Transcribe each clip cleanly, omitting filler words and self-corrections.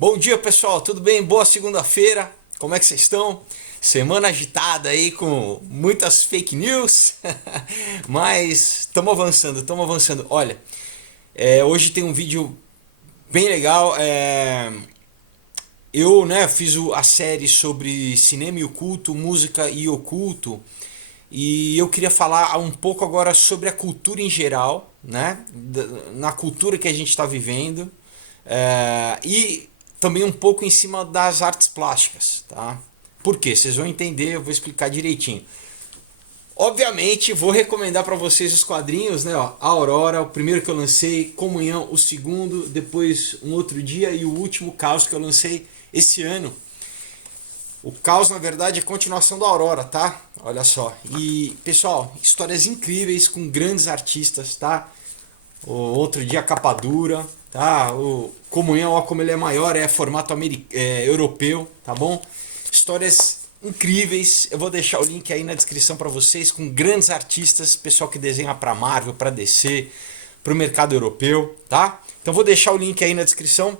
Bom dia, pessoal, tudo bem? Boa segunda-feira, como é que vocês estão? Semana agitada aí com muitas fake news, mas estamos avançando, estamos avançando. Olha, hoje tem um vídeo bem legal. Eu, fiz a série sobre cinema e oculto, música e oculto, e eu queria falar um pouco agora sobre a cultura em geral, né? Na cultura que a gente está vivendo. E também um pouco em cima das artes plásticas, tá? Por quê? Vocês vão entender, eu vou explicar direitinho. Obviamente, vou recomendar para vocês os quadrinhos, né? Ó, a Aurora, o primeiro que eu lancei, Comunhão, o segundo, depois um outro dia e o último, Caos, que eu lancei esse ano. O Caos, na verdade, é continuação da Aurora, tá? Olha só. E, pessoal, histórias incríveis com grandes artistas, tá? O outro dia, Capa Dura, tá? O Comunhão, ó, como ele é maior, é formato europeu, tá bom? Histórias incríveis. Eu vou deixar o link aí na descrição para vocês, com grandes artistas, pessoal que desenha para Marvel, para DC, para o mercado europeu, tá? Então vou deixar o link aí na descrição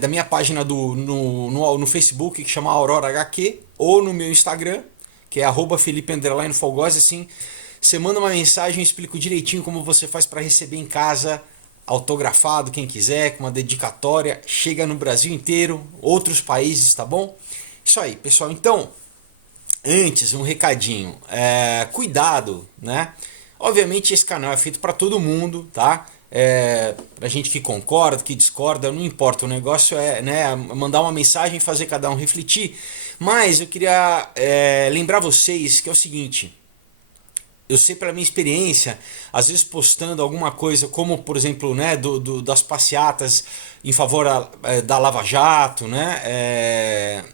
da minha página no Facebook, que chama Aurora HQ, ou no meu Instagram, que é @Felipe_Fogos. Assim, você manda uma mensagem, eu explico direitinho como você faz para receber em casa, autografado, quem quiser, com uma dedicatória. Chega no Brasil inteiro, outros países, tá bom? Isso aí, pessoal. Então, antes, um recadinho. Cuidado, né? Obviamente esse canal é feito para todo mundo, tá? Pra gente que concorda, que discorda, não importa. O negócio é, né, mandar uma mensagem e fazer cada um refletir. Mas eu queria lembrar vocês que é o seguinte. Eu sei pela minha experiência, às vezes postando alguma coisa, como por exemplo, né, das passeatas em favor da Lava Jato, né,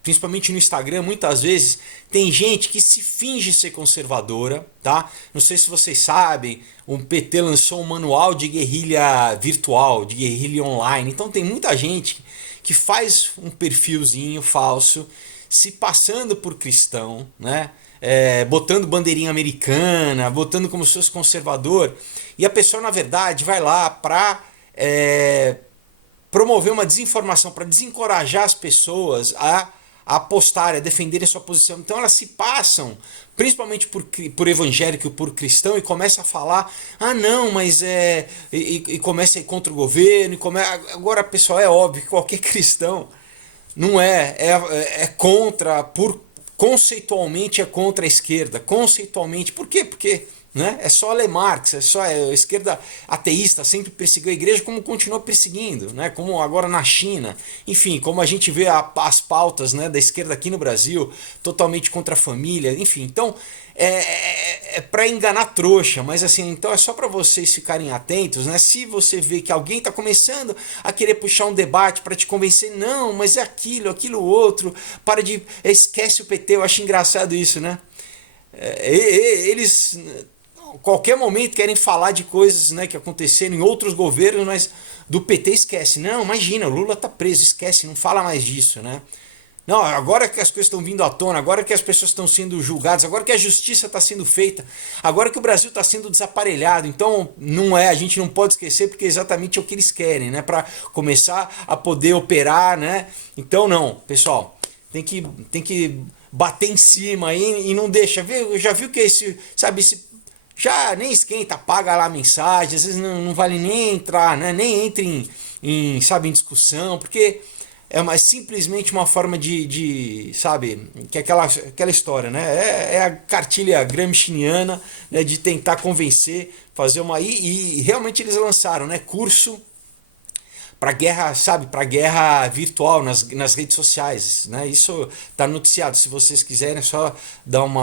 principalmente no Instagram, muitas vezes tem gente que se finge ser conservadora, tá? Não sei se vocês sabem, o PT lançou um manual de guerrilha virtual, de guerrilha online. Então tem muita gente que faz um perfilzinho falso, se passando por cristão, né? Botando bandeirinha americana, botando como se fosse conservador, e a pessoa na verdade vai lá para promover uma desinformação, para desencorajar as pessoas a postarem, a defenderem sua posição. Então elas se passam, principalmente por evangélico e por cristão, e começa a falar, ah não, mas e começa a ir contra o governo, agora pessoal, é óbvio que qualquer cristão não é contra, conceitualmente é contra a esquerda, conceitualmente, por quê? Porque, né, é só ler Marx, a esquerda ateísta sempre perseguiu a igreja, como continua perseguindo, né, como agora na China, enfim, como a gente vê as pautas, né, da esquerda aqui no Brasil, totalmente contra a família, enfim, então é para enganar trouxa, mas assim, então é só para vocês ficarem atentos, né? Se você vê que alguém está começando a querer puxar um debate para te convencer, não, mas é aquilo outro, esquece o PT, eu acho engraçado isso, né? Eles qualquer momento querem falar de coisas, né, que aconteceram em outros governos, mas do PT esquece. Não, imagina, o Lula tá preso, esquece, não fala mais disso, né? Não, agora que as coisas estão vindo à tona, agora que as pessoas estão sendo julgadas, agora que a justiça está sendo feita, agora que o Brasil está sendo desaparelhado, então a gente não pode esquecer, porque é exatamente o que eles querem, né, para começar a poder operar, né? Então não, pessoal, tem que bater em cima e não deixa, já viu que já nem esquenta, apaga lá a mensagem, às vezes não vale nem entrar, né? Nem entre em discussão, porque simplesmente uma forma sabe, que é aquela história, né? É a cartilha gramsciana, né, de tentar convencer, fazer e realmente eles lançaram, né, curso para guerra, sabe, para guerra virtual nas redes sociais, né? Isso tá noticiado. Se vocês quiserem, é só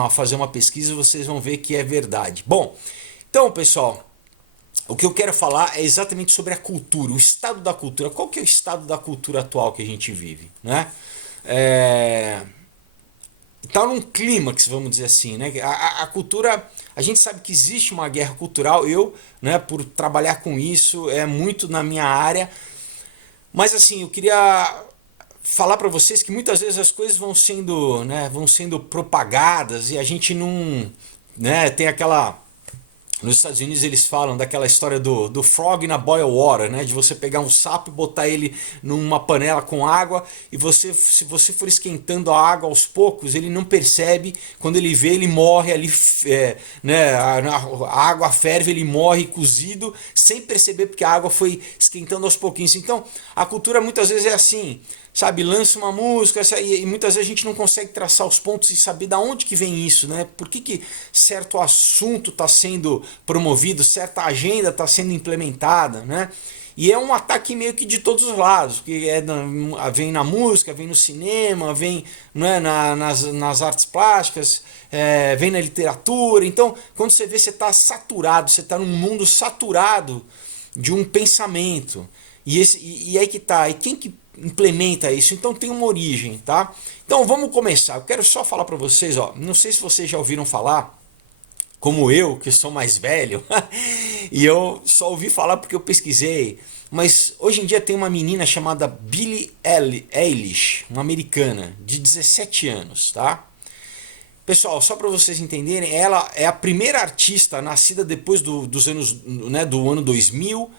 fazer uma pesquisa, vocês vão ver que é verdade. Bom, então, pessoal, o que eu quero falar é exatamente sobre a cultura, o estado da cultura. Qual que é o estado da cultura atual que a gente vive, né? Tá num clímax, vamos dizer assim, né? A cultura, a gente sabe que existe uma guerra cultural. Eu, né, por trabalhar com isso, é muito na minha área. Mas assim, eu queria falar para vocês que muitas vezes as coisas vão sendo propagadas e a gente não, né, tem Nos Estados Unidos eles falam daquela história do frog na boil water, né? De você pegar um sapo e botar ele numa panela com água e você, se você for esquentando a água aos poucos, ele não percebe. Quando ele vê, ele morre ali, né? A água ferve, ele morre cozido sem perceber porque a água foi esquentando aos pouquinhos. Então a cultura muitas vezes é assim. Sabe, lança uma música e muitas vezes a gente não consegue traçar os pontos e saber da onde que vem isso, né? Por que certo assunto está sendo promovido, certa agenda está sendo implementada, né? E é um ataque meio que de todos os lados, que vem na música, vem no cinema, vem, né, nas artes plásticas, vem na literatura. Então, quando você vê, você está saturado, você está num mundo saturado de um pensamento. E aí que tá, e quem que implementa isso? Então tem uma origem, tá? Então vamos começar. Eu quero só falar para vocês, ó, não sei se vocês já ouviram falar, como eu, que sou mais velho, e eu só ouvi falar porque eu pesquisei, mas hoje em dia tem uma menina chamada Billie Eilish, uma americana de 17 anos, tá? Pessoal, só para vocês entenderem, ela é a primeira artista nascida depois dos anos, né, do ano 2000,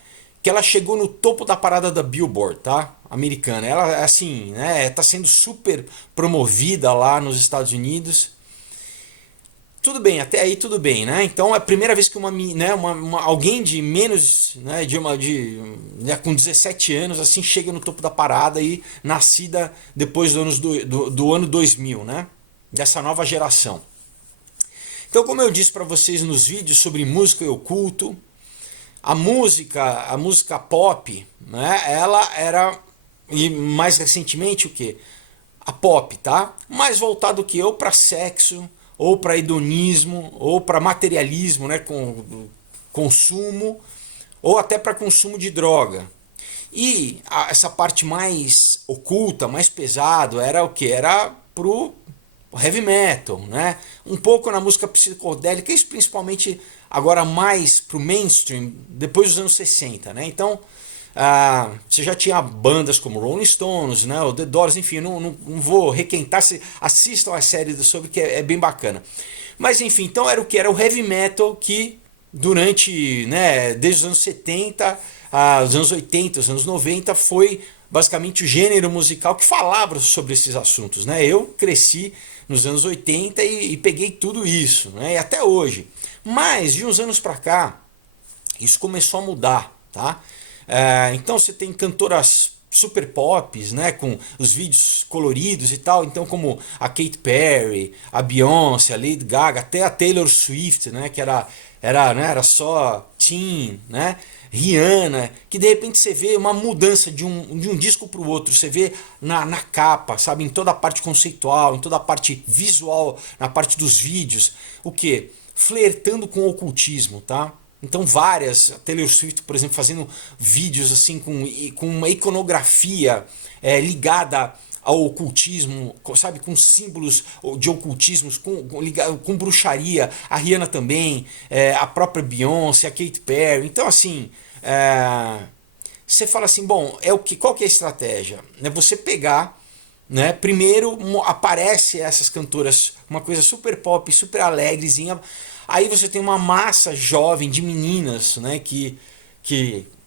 que ela chegou no topo da parada da Billboard, tá? Americana. Ela, assim, né, tá sendo super promovida lá nos Estados Unidos. Tudo bem, até aí tudo bem, né? Então é a primeira vez que alguém de menos, né, né, com 17 anos, assim, chega no topo da parada e nascida depois do ano 2000, né? Dessa nova geração. Então, como eu disse para vocês nos vídeos sobre música e oculto, a música pop, né, ela era, e mais recentemente o que? A pop, tá? Mais voltado que eu para sexo, ou para hedonismo, ou para materialismo, né, com consumo, ou até para consumo de droga. E essa parte mais oculta, mais pesado, era o que? Era pro heavy metal, né? Um pouco na música psicodélica, isso principalmente agora mais pro mainstream, depois dos anos 60, né? Então, você já tinha bandas como Rolling Stones, né? O The Doors, enfim, não vou requentar, assistam a série sobre que é bem bacana. Mas enfim, então era o que? Era o heavy metal que durante, né, desde os anos 70, os anos 80, os anos 90, foi basicamente o gênero musical que falava sobre esses assuntos, né? Eu cresci nos anos 80 e peguei tudo isso, né? E até hoje. Mas de uns anos para cá, isso começou a mudar, tá? Então você tem cantoras super pops, né, com os vídeos coloridos e tal, então como a Katy Perry, a Beyoncé, a Lady Gaga, até a Taylor Swift, né, que era só teen, né? Rihanna, que de repente você vê uma mudança de um disco para o outro, você vê na capa, sabe, em toda a parte conceitual, em toda a parte visual, na parte dos vídeos, o que? Flertando com o ocultismo, tá? Então várias, a Taylor Swift, por exemplo, fazendo vídeos assim com uma iconografia ligada ao ocultismo, sabe, com símbolos de ocultismos, com bruxaria, a Rihanna também, a própria Beyoncé, a Katy Perry. Então assim, você fala assim, bom, qual que é a estratégia? É você pegar, né, primeiro aparece essas cantoras, uma coisa super pop, super alegrezinha, aí você tem uma massa jovem de meninas, né, que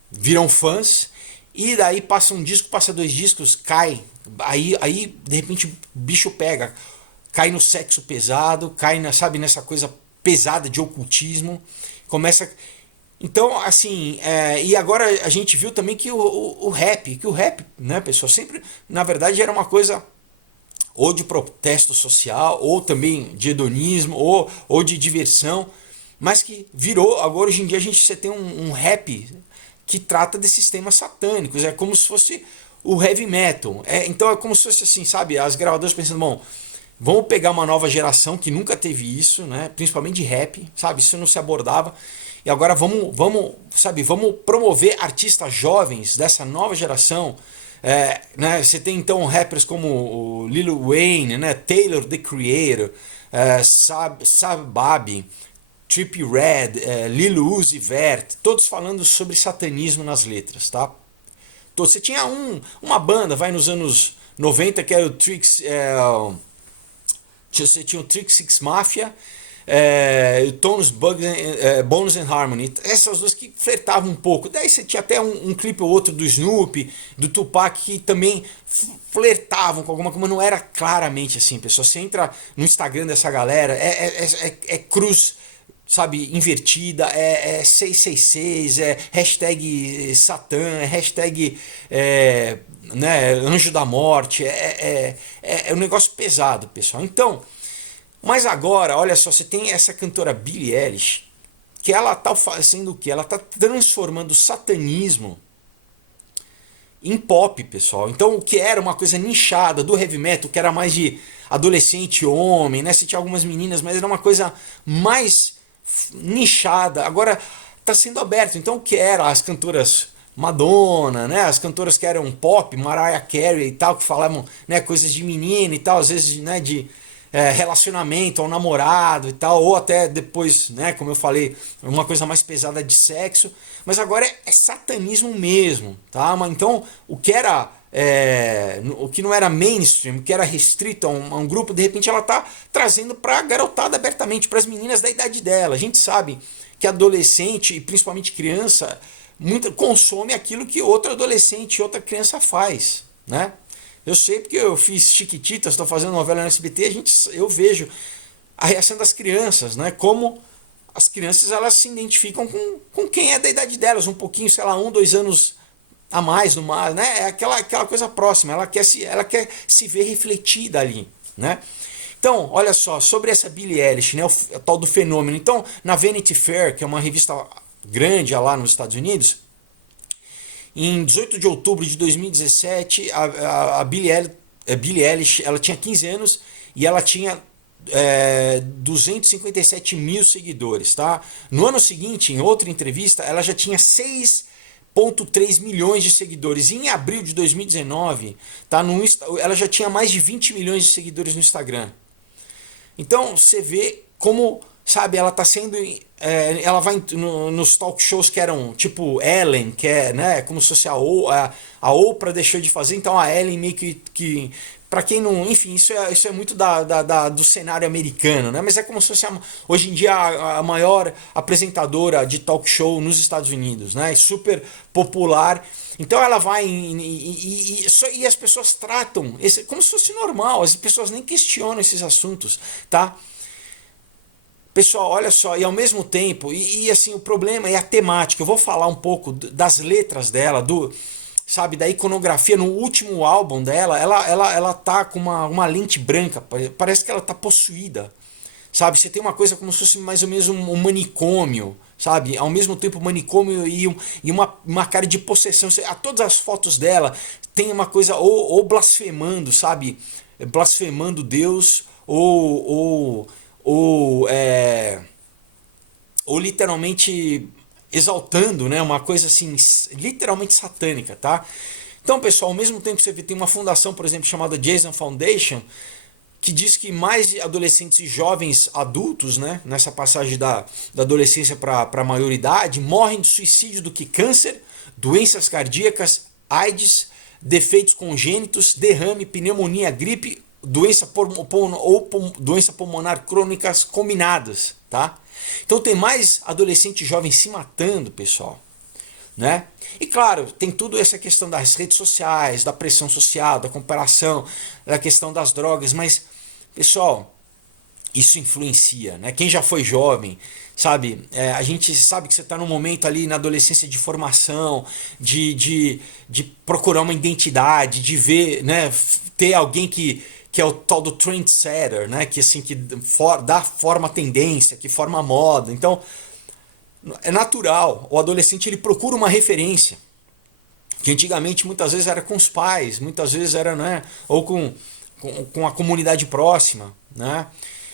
viram fãs, e daí passa um disco, passa dois discos, cai. Aí de repente o bicho pega, cai no sexo pesado, cai sabe, nessa coisa pesada de ocultismo, começa. Então, assim, e agora a gente viu também que o rap, né, pessoal, sempre, na verdade, era uma coisa ou de protesto social, ou também de hedonismo, ou de diversão, mas que virou, agora hoje em dia você tem um rap que trata desses temas satânicos, é como se fosse o heavy metal, então é como se fosse assim, sabe, as gravadoras pensando, bom, vamos pegar uma nova geração que nunca teve isso, né, principalmente de rap, sabe, isso não se abordava, e agora vamos promover artistas jovens dessa nova geração. Né, você tem então rappers como o Lil Wayne, né, Taylor the Creator, Sab Babi, Trippie Redd, Lil Uzi Vert, todos falando sobre satanismo nas letras, tá? Então, você tinha uma banda, vai nos anos 90, que era o você tinha o Trick Six Mafia, Tones, Bones and Harmony, essas duas que flertavam um pouco. Daí você tinha até um clipe ou outro do Snoop, do Tupac, que também flertavam com alguma coisa, mas não era claramente assim, pessoal. Você entra no Instagram dessa galera, é cruz, sabe, invertida, é 666, é hashtag Satã, é hashtag né, Anjo da Morte, é um negócio pesado, pessoal. Então, mas agora, olha só, você tem essa cantora Billie Eilish, que ela tá fazendo o quê? Ela tá transformando o satanismo em pop, pessoal. Então, o que era uma coisa nichada do heavy metal, que era mais de adolescente, homem, né? Você tinha algumas meninas, mas era uma coisa mais nichada. Agora tá sendo aberto. Então, o que era as cantoras Madonna, né? As cantoras que eram pop, Mariah Carey e tal, que falavam, né, coisas de menina e tal, às vezes, né, de relacionamento ao namorado e tal, ou até depois, né, como eu falei, uma coisa mais pesada de sexo, mas agora é satanismo mesmo, tá? Então, o que era o que não era mainstream, o que era restrito a um grupo, de repente ela tá trazendo pra garotada abertamente, para as meninas da idade dela. A gente sabe que adolescente e principalmente criança consome aquilo que outro adolescente e outra criança faz, né? Eu sei porque eu fiz Chiquititas, estou fazendo novela no SBT, eu vejo a reação das crianças, né? Como as crianças elas se identificam com quem é da idade delas, um pouquinho, sei lá, 1, 2 anos a mais, no mais, né? É aquela coisa próxima, ela quer se ver refletida ali, né? Então, olha só, sobre essa Billie Eilish, né? O tal do fenômeno. Então, na Vanity Fair, que é uma revista grande lá nos Estados Unidos, em 18 de outubro de 2017, a Billie Eilish ela tinha 15 anos e ela tinha 257 mil seguidores. Tá? No ano seguinte, em outra entrevista, ela já tinha 6,3 milhões de seguidores. E em abril de 2019, tá, ela já tinha mais de 20 milhões de seguidores no Instagram. Então você vê como, sabe, ela está sendo... ela vai nos talk shows que eram tipo Ellen, que é, né, como se fosse a Oprah deixou de fazer, então a Ellen meio que para quem não, enfim, isso é muito do cenário americano, né? Mas é como se fosse hoje em dia a maior apresentadora de talk show nos Estados Unidos, né? Super popular. Então ela vai e as pessoas tratam como se fosse normal, as pessoas nem questionam esses assuntos, tá? Pessoal, olha só, e ao mesmo tempo, assim, o problema é a temática. Eu vou falar um pouco das letras dela, sabe, da iconografia. No último álbum dela, ela tá com uma lente branca, parece que ela tá possuída, sabe? Você tem uma coisa como se fosse mais ou menos um manicômio, sabe? Ao mesmo tempo um manicômio e uma cara de possessão. Todas as fotos dela tem uma coisa ou blasfemando, sabe? Blasfemando Deus ou literalmente exaltando, né, uma coisa assim, literalmente satânica, tá? Então, pessoal, ao mesmo tempo que você tem uma fundação, por exemplo, chamada Jason Foundation, que diz que mais adolescentes e jovens adultos, né, nessa passagem da adolescência para a maioridade, morrem de suicídio do que câncer, doenças cardíacas, AIDS, defeitos congênitos, derrame, pneumonia, gripe, doença pulmonar crônicas combinadas, tá? Então tem mais adolescente e jovem se matando, pessoal, né? E claro, tem tudo essa questão das redes sociais, da pressão social, da comparação, da questão das drogas, mas, pessoal, isso influencia, né? Quem já foi jovem, sabe? A gente sabe que você está num momento ali na adolescência de formação, de procurar uma identidade, de ver, né? Ter alguém que é o tal do trendsetter, né? Que assim que forma tendência, que forma moda. Então, é natural. O adolescente ele procura uma referência, que antigamente muitas vezes era com os pais, muitas vezes era, né? Ou com a comunidade próxima, né?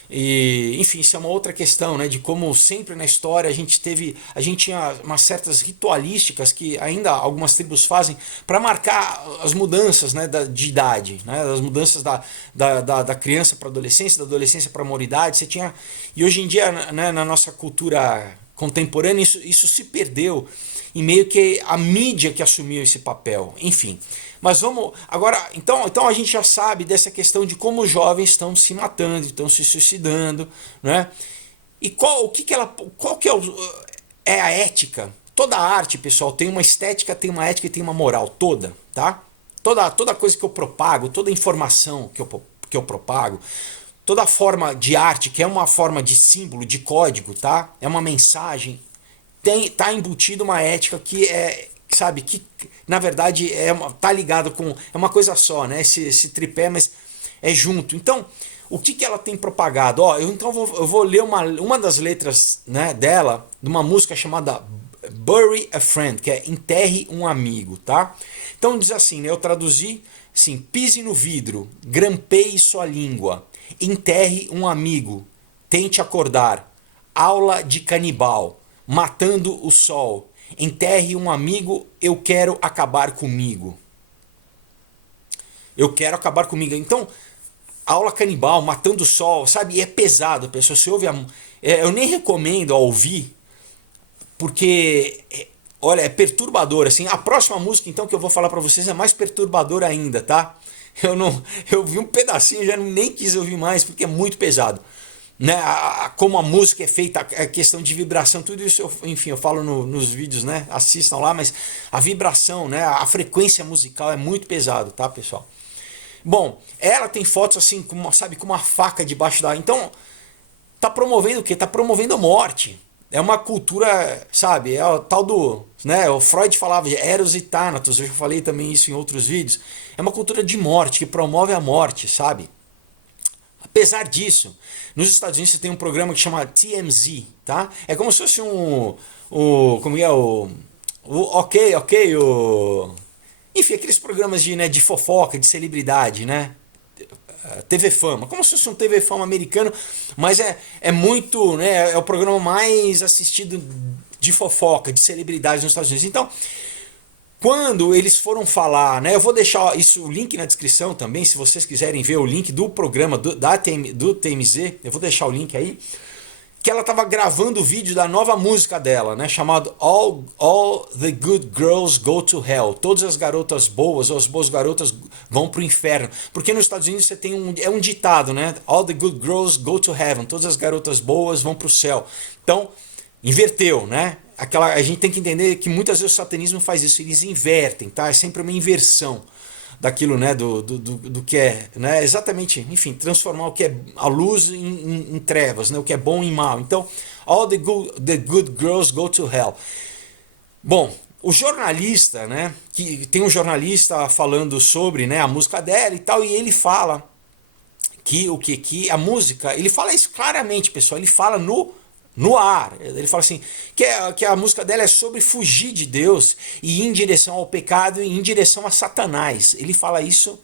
E, enfim, isso é uma outra questão, né, de como sempre na história a gente tinha umas certas ritualísticas que ainda algumas tribos fazem para marcar as mudanças, né, de idade, né, as mudanças da criança para adolescência, da adolescência para a maioridade. E hoje em dia, né, na nossa cultura contemporânea isso se perdeu e meio que a mídia que assumiu esse papel, enfim. Mas vamos agora, então a gente já sabe dessa questão de como os jovens estão se matando, estão se suicidando, né? E qual que é, é a ética? Toda arte, pessoal, tem uma estética, tem uma ética e tem uma moral, toda, tá? Toda coisa que eu propago, toda informação que eu propago, toda forma de arte, que é uma forma de símbolo, de código, tá? É uma mensagem, tá embutido uma ética que é, sabe, que na verdade tá ligado com, é uma coisa só, né? Esse tripé, mas é junto. Então, o que ela tem propagado? Ó, eu vou ler uma das letras, né, dela, de uma música chamada Bury a Friend, que é Enterre um Amigo, tá? Então diz assim, né, eu traduzi assim, pise no vidro, grampeie sua língua, enterre um amigo, tente acordar, aula de canibal, matando o sol, enterre um amigo, eu quero acabar comigo. Eu quero acabar comigo. Então, aula canibal, matando o sol, sabe? E é pesado, pessoal. Você ouve eu nem recomendo a ouvir, porque olha, é perturbador assim. A próxima música então que eu vou falar para vocês é mais perturbadora ainda, tá? Eu vi um pedacinho, já nem quis ouvir mais porque é muito pesado. Né, como a música é feita, a questão de vibração, tudo isso, enfim, eu falo nos vídeos, né? Assistam lá, mas a vibração, né? A frequência musical é muito pesado, tá, pessoal? Bom, ela tem fotos assim, sabe, com uma faca debaixo da. Então, tá promovendo o quê? Tá promovendo a morte. É uma cultura, sabe? É o tal do. Né, o Freud falava de Eros e Thanatos, eu já falei também isso em outros vídeos. É uma cultura de morte, que promove a morte, sabe? Apesar disso, nos Estados Unidos você tem um programa que chama TMZ, tá? É como se fosse como é enfim, aqueles programas de fofoca, de celebridade, né? TV Fama, como se fosse um TV Fama americano, mas é muito, né? É o programa mais assistido de fofoca, de celebridade nos Estados Unidos. Então, quando eles foram falar, né? Eu vou deixar isso, o link na descrição também, se vocês quiserem ver o link do programa do TMZ, eu vou deixar o link aí. Que ela estava gravando o vídeo da nova música dela, né? Chamado All the Good Girls Go to Hell. Todas as garotas boas ou as boas garotas vão pro inferno. Porque nos Estados Unidos você tem um ditado, né? All the Good Girls Go to Heaven. Todas as garotas boas vão pro céu. Então, inverteu, né? A gente tem que entender que muitas vezes o satanismo faz isso. Eles invertem, tá? É sempre uma inversão daquilo, né, do que é, né, exatamente, enfim, transformar o que é a luz em trevas, né, o que é bom em mal. Então, all the good girls go to hell. Bom, o jornalista, né, que tem um jornalista falando sobre, né, a música dela e tal, e ele fala que a música, ele fala isso claramente, pessoal, ele fala no ar. Ele fala assim, que a música dela é sobre fugir de Deus e ir em direção ao pecado e em direção a Satanás. Ele fala isso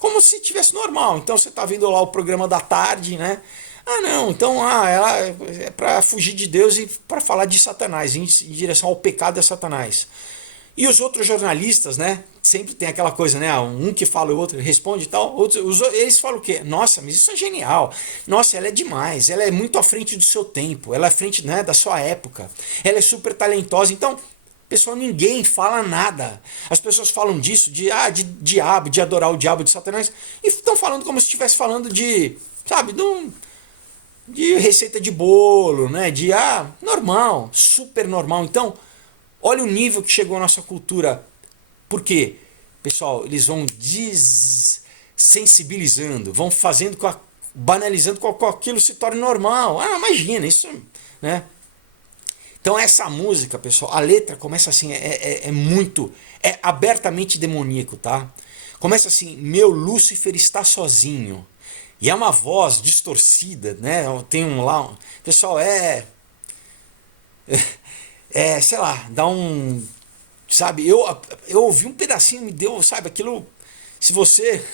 como se tivesse normal. Então você está vendo lá o programa da tarde, né? Ah, não, então ela é para fugir de Deus e para falar de Satanás, em direção ao pecado a Satanás. E os outros jornalistas, né? Sempre tem aquela coisa, né? Um que fala, o outro responde e tal. Eles falam o quê? Nossa, mas isso é genial. Nossa, ela é demais. Ela é muito à frente do seu tempo. Ela é à frente, né, da sua época. Ela é super talentosa. Então, pessoal, ninguém fala nada. As pessoas falam disso, de diabo, de adorar o diabo, de Satanás. E estão falando como se estivesse falando sabe, de receita de bolo, né? Normal, super normal. Então, olha o nível que chegou a nossa cultura. Por quê? Pessoal, eles vão desensibilizando, vão fazendo, banalizando com aquilo se torne normal. Ah, imagina, isso, né? Então essa música, pessoal, a letra começa assim, é abertamente demoníaco, tá? Começa assim, meu Lúcifer está sozinho. E é uma voz distorcida, né? Tem pessoal, sei lá, dá um. Sabe, eu ouvi um pedacinho, me deu, sabe, aquilo. Se você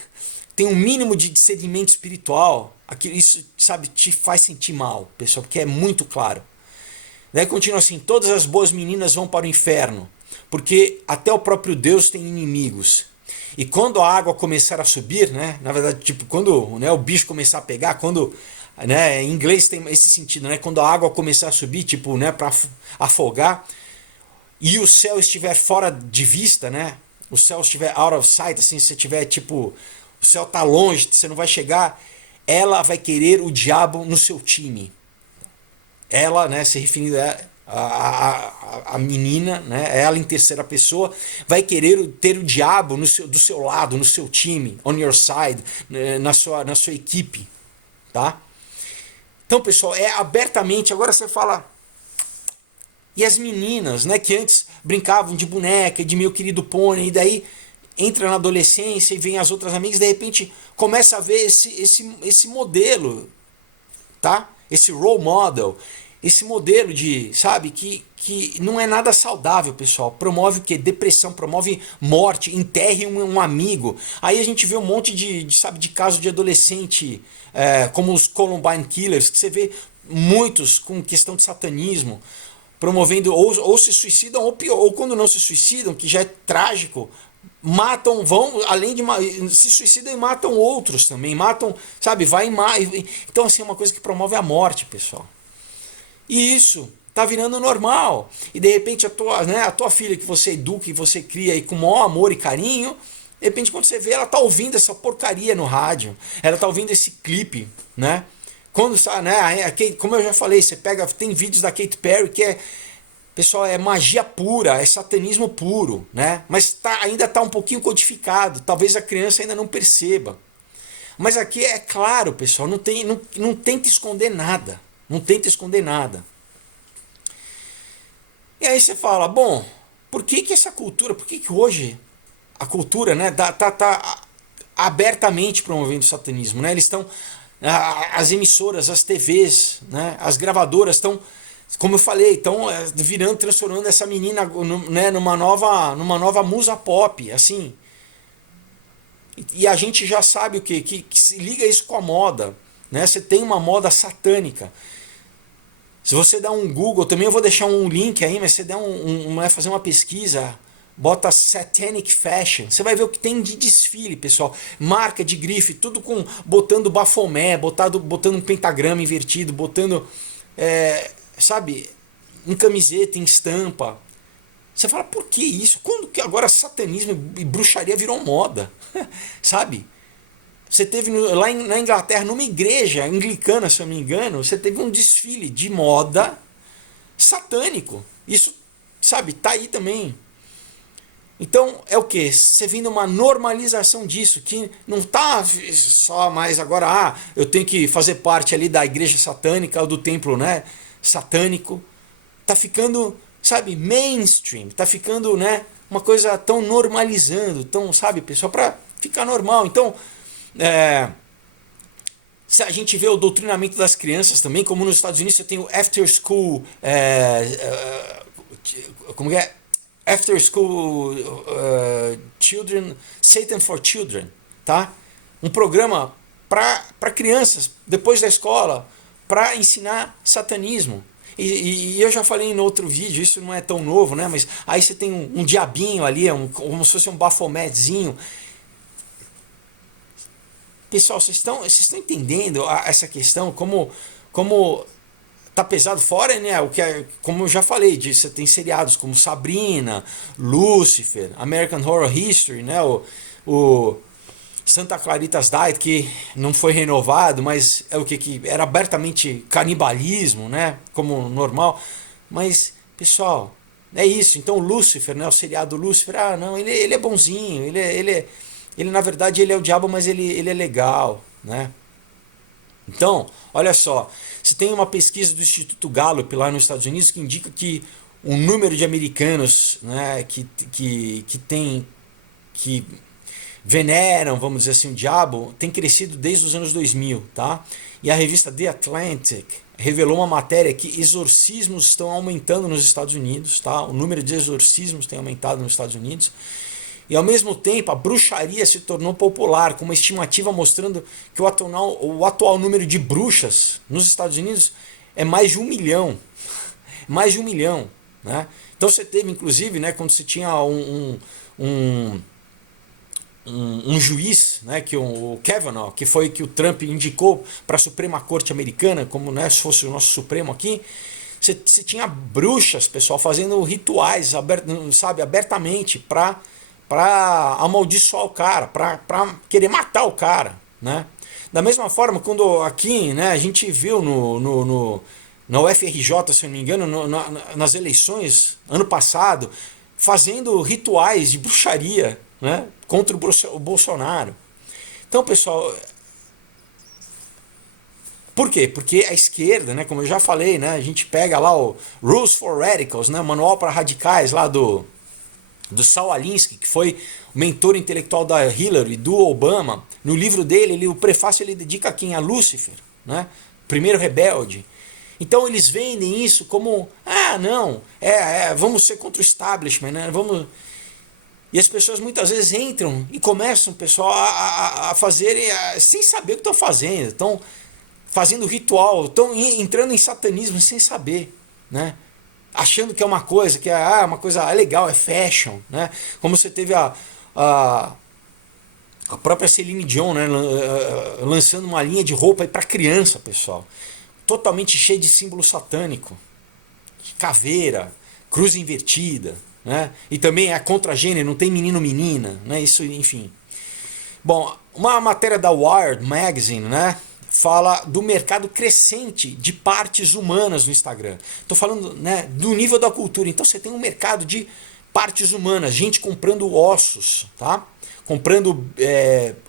tem um mínimo de discernimento espiritual, isso, sabe, te faz sentir mal, pessoal, porque é muito claro. Daí continua assim: todas as boas meninas vão para o inferno, porque até o próprio Deus tem inimigos. E quando a água começar a subir, né? Na verdade, tipo, quando, né, o bicho começar a pegar, quando, né, em inglês tem esse sentido, né? Quando a água começar a subir, tipo, né, para afogar, e o céu estiver fora de vista, né? O céu estiver out of sight, assim, se tiver tipo, o céu tá longe, você não vai chegar, ela vai querer o diabo no seu time. ela, né, se referindo a menina, né, ela em terceira pessoa, vai querer ter o diabo do seu lado, no seu time, on your side, na sua equipe, tá? Então, pessoal, é abertamente. Agora você fala. E as meninas, né, que antes brincavam de boneca, de meu querido pônei, e daí entra na adolescência e vem as outras amigas, de repente começa a ver esse modelo, tá? Esse role model, esse modelo de, sabe, que não é nada saudável, pessoal. Promove o quê? Depressão, promove morte, enterre um amigo. Aí a gente vê um monte sabe, de casos de adolescente, como os Columbine Killers, que você vê muitos com questão de satanismo, promovendo ou se suicidam, ou pior, ou quando não se suicidam, que já é trágico, matam, vão, além de se suicidam e matam outros também, matam, sabe, vai em então assim, é uma coisa que promove a morte, pessoal. E isso tá virando normal. E de repente a tua filha que você educa e você cria aí com o maior amor e carinho, de repente quando você vê, ela tá ouvindo essa porcaria no rádio, ela tá ouvindo esse clipe, né? Quando, né, como eu já falei, você pega, tem vídeos da Katy Perry que é, pessoal, é magia pura, é satanismo puro, né? Mas ainda está um pouquinho codificado, talvez a criança ainda não perceba. Mas aqui é claro, pessoal, não tenta esconder nada, não tenta esconder nada. E aí você fala, bom, por que essa cultura, por que hoje a cultura, né, tá abertamente promovendo o satanismo, né? Eles estão, as emissoras, as TVs, né, as gravadoras estão, como eu falei, estão virando, transformando essa menina, né, numa nova musa pop, assim. E a gente já sabe o quê? Que se liga isso com a moda, né? Você tem uma moda satânica. Se você der um Google, também eu vou deixar um link aí, mas se você der fazer uma pesquisa, bota Satanic Fashion, você vai ver o que tem de desfile, pessoal. Marca de grife, tudo botando bafomé, botando um pentagrama invertido, botando, sabe, em camiseta, em estampa. Você fala, por que isso? Quando que agora satanismo e bruxaria virou moda? Sabe? Você teve lá na Inglaterra, numa igreja anglicana, se eu não me engano, você teve um desfile de moda satânico. Isso, sabe, tá aí também. Então, é o que? Você vendo uma normalização disso, que não tá só mais agora, eu tenho que fazer parte ali da igreja satânica ou do templo, né, satânico. Tá ficando, sabe, mainstream, tá ficando, né, uma coisa tão normalizando, tão, sabe, pessoal, para ficar normal. Então, se a gente vê o doutrinamento das crianças também, como nos Estados Unidos você tem o After School, como é? After School Children, Satan for Children, tá? Um programa para crianças, depois da escola, para ensinar satanismo. E eu já falei em outro vídeo, isso não é tão novo, né? Mas aí você tem um diabinho ali, como se fosse um bafomézinho. Pessoal, vocês estão entendendo essa questão? Como tá pesado fora, né? O que como eu já falei, você tem seriados como Sabrina, Lucifer, American Horror History, né? O Santa Clarita's Diet, que não foi renovado, mas é o que era abertamente canibalismo, né? Como normal. Mas, pessoal, é isso. Então, o Lucifer, né? O seriado Lucifer, não, ele é bonzinho, ele na verdade ele é o diabo, mas ele é legal, né? Então, olha só, se tem uma pesquisa do Instituto Gallup lá nos Estados Unidos que indica que o número de americanos, né, que veneram, vamos dizer assim, o diabo, tem crescido desde os anos 2000, tá? E a revista The Atlantic revelou uma matéria que exorcismos estão aumentando nos Estados Unidos, tá? O número de exorcismos tem aumentado nos Estados Unidos. E ao mesmo tempo a bruxaria se tornou popular, com uma estimativa mostrando que o atual número de bruxas nos Estados Unidos é mais de 1 milhão. Mais de 1 milhão. Né? Então você teve, inclusive, né, quando você tinha um juiz, né, que o Kavanaugh, que foi que o Trump indicou para a Suprema Corte Americana, como, né, se fosse o nosso Supremo aqui, você tinha bruxas, pessoal, fazendo rituais, sabe, abertamente para amaldiçoar o cara, para querer matar o cara, né? Da mesma forma, quando aqui, né, a gente viu na UFRJ, se eu não me engano, nas eleições, ano passado, fazendo rituais de bruxaria, né, contra o Bolsonaro. Então, pessoal, por quê? Porque a esquerda, né, como eu já falei, né, a gente pega lá o Rules for Radicals, né, Manual para Radicais lá do Saul Alinsky, que foi o mentor intelectual da Hillary e do Obama. No livro dele, o prefácio ele dedica a quem? A Lúcifer, né? Primeiro rebelde. Então eles vendem isso como, não, vamos ser contra o establishment, né? Vamos... E as pessoas muitas vezes entram e começam, pessoal, a fazer sem saber o que estão fazendo. Estão fazendo ritual, estão entrando em satanismo sem saber, né? Achando que é uma coisa, que é uma coisa legal, é fashion, né? Como você teve a própria Celine Dion, né? Lançando uma linha de roupa para criança, pessoal. Totalmente cheia de símbolo satânico. Caveira, cruz invertida, né? E também é contra gênero, não tem menino menina, né? Isso, enfim. Bom, uma matéria da Wired Magazine, né, fala do mercado crescente de partes humanas no Instagram. Estou falando, né, do nível da cultura. Então você tem um mercado de partes humanas, gente comprando ossos, tá? Comprando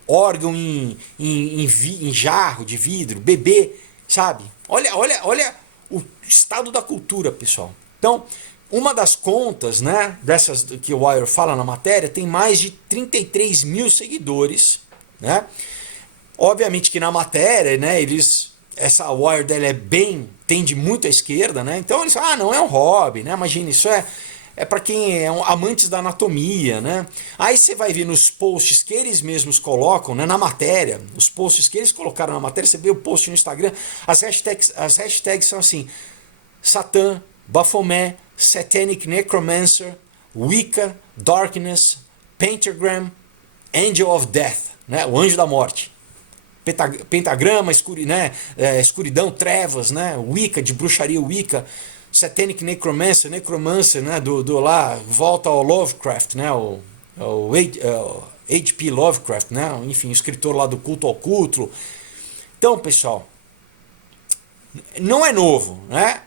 órgão em jarro de vidro, bebê, sabe? Olha o estado da cultura, pessoal. Então, uma das contas, né, dessas que o Wire fala na matéria, tem mais de 33 mil seguidores, né? Obviamente que na matéria, né, essa Wire dela tende muito à esquerda, né? Então eles falam, não é um hobby, né? Imagina, isso é para quem é amantes da anatomia, né? Aí você vai ver nos posts que eles mesmos colocam, né, na matéria, os posts que eles colocaram na matéria, você vê o post no Instagram, as hashtags são assim: Satã, Baphomet, Satanic Necromancer, Wicca, Darkness, Pentagram, Angel of Death, né? O anjo da morte. Pentagrama, escuridão, trevas, né? Wicca, de bruxaria Wicca, Satanic Necromancer, né? Do lá, volta ao Lovecraft, né? O H.P. Lovecraft, né? Enfim, escritor lá do Culto ao Cthulhu. Então, pessoal, não é novo, né?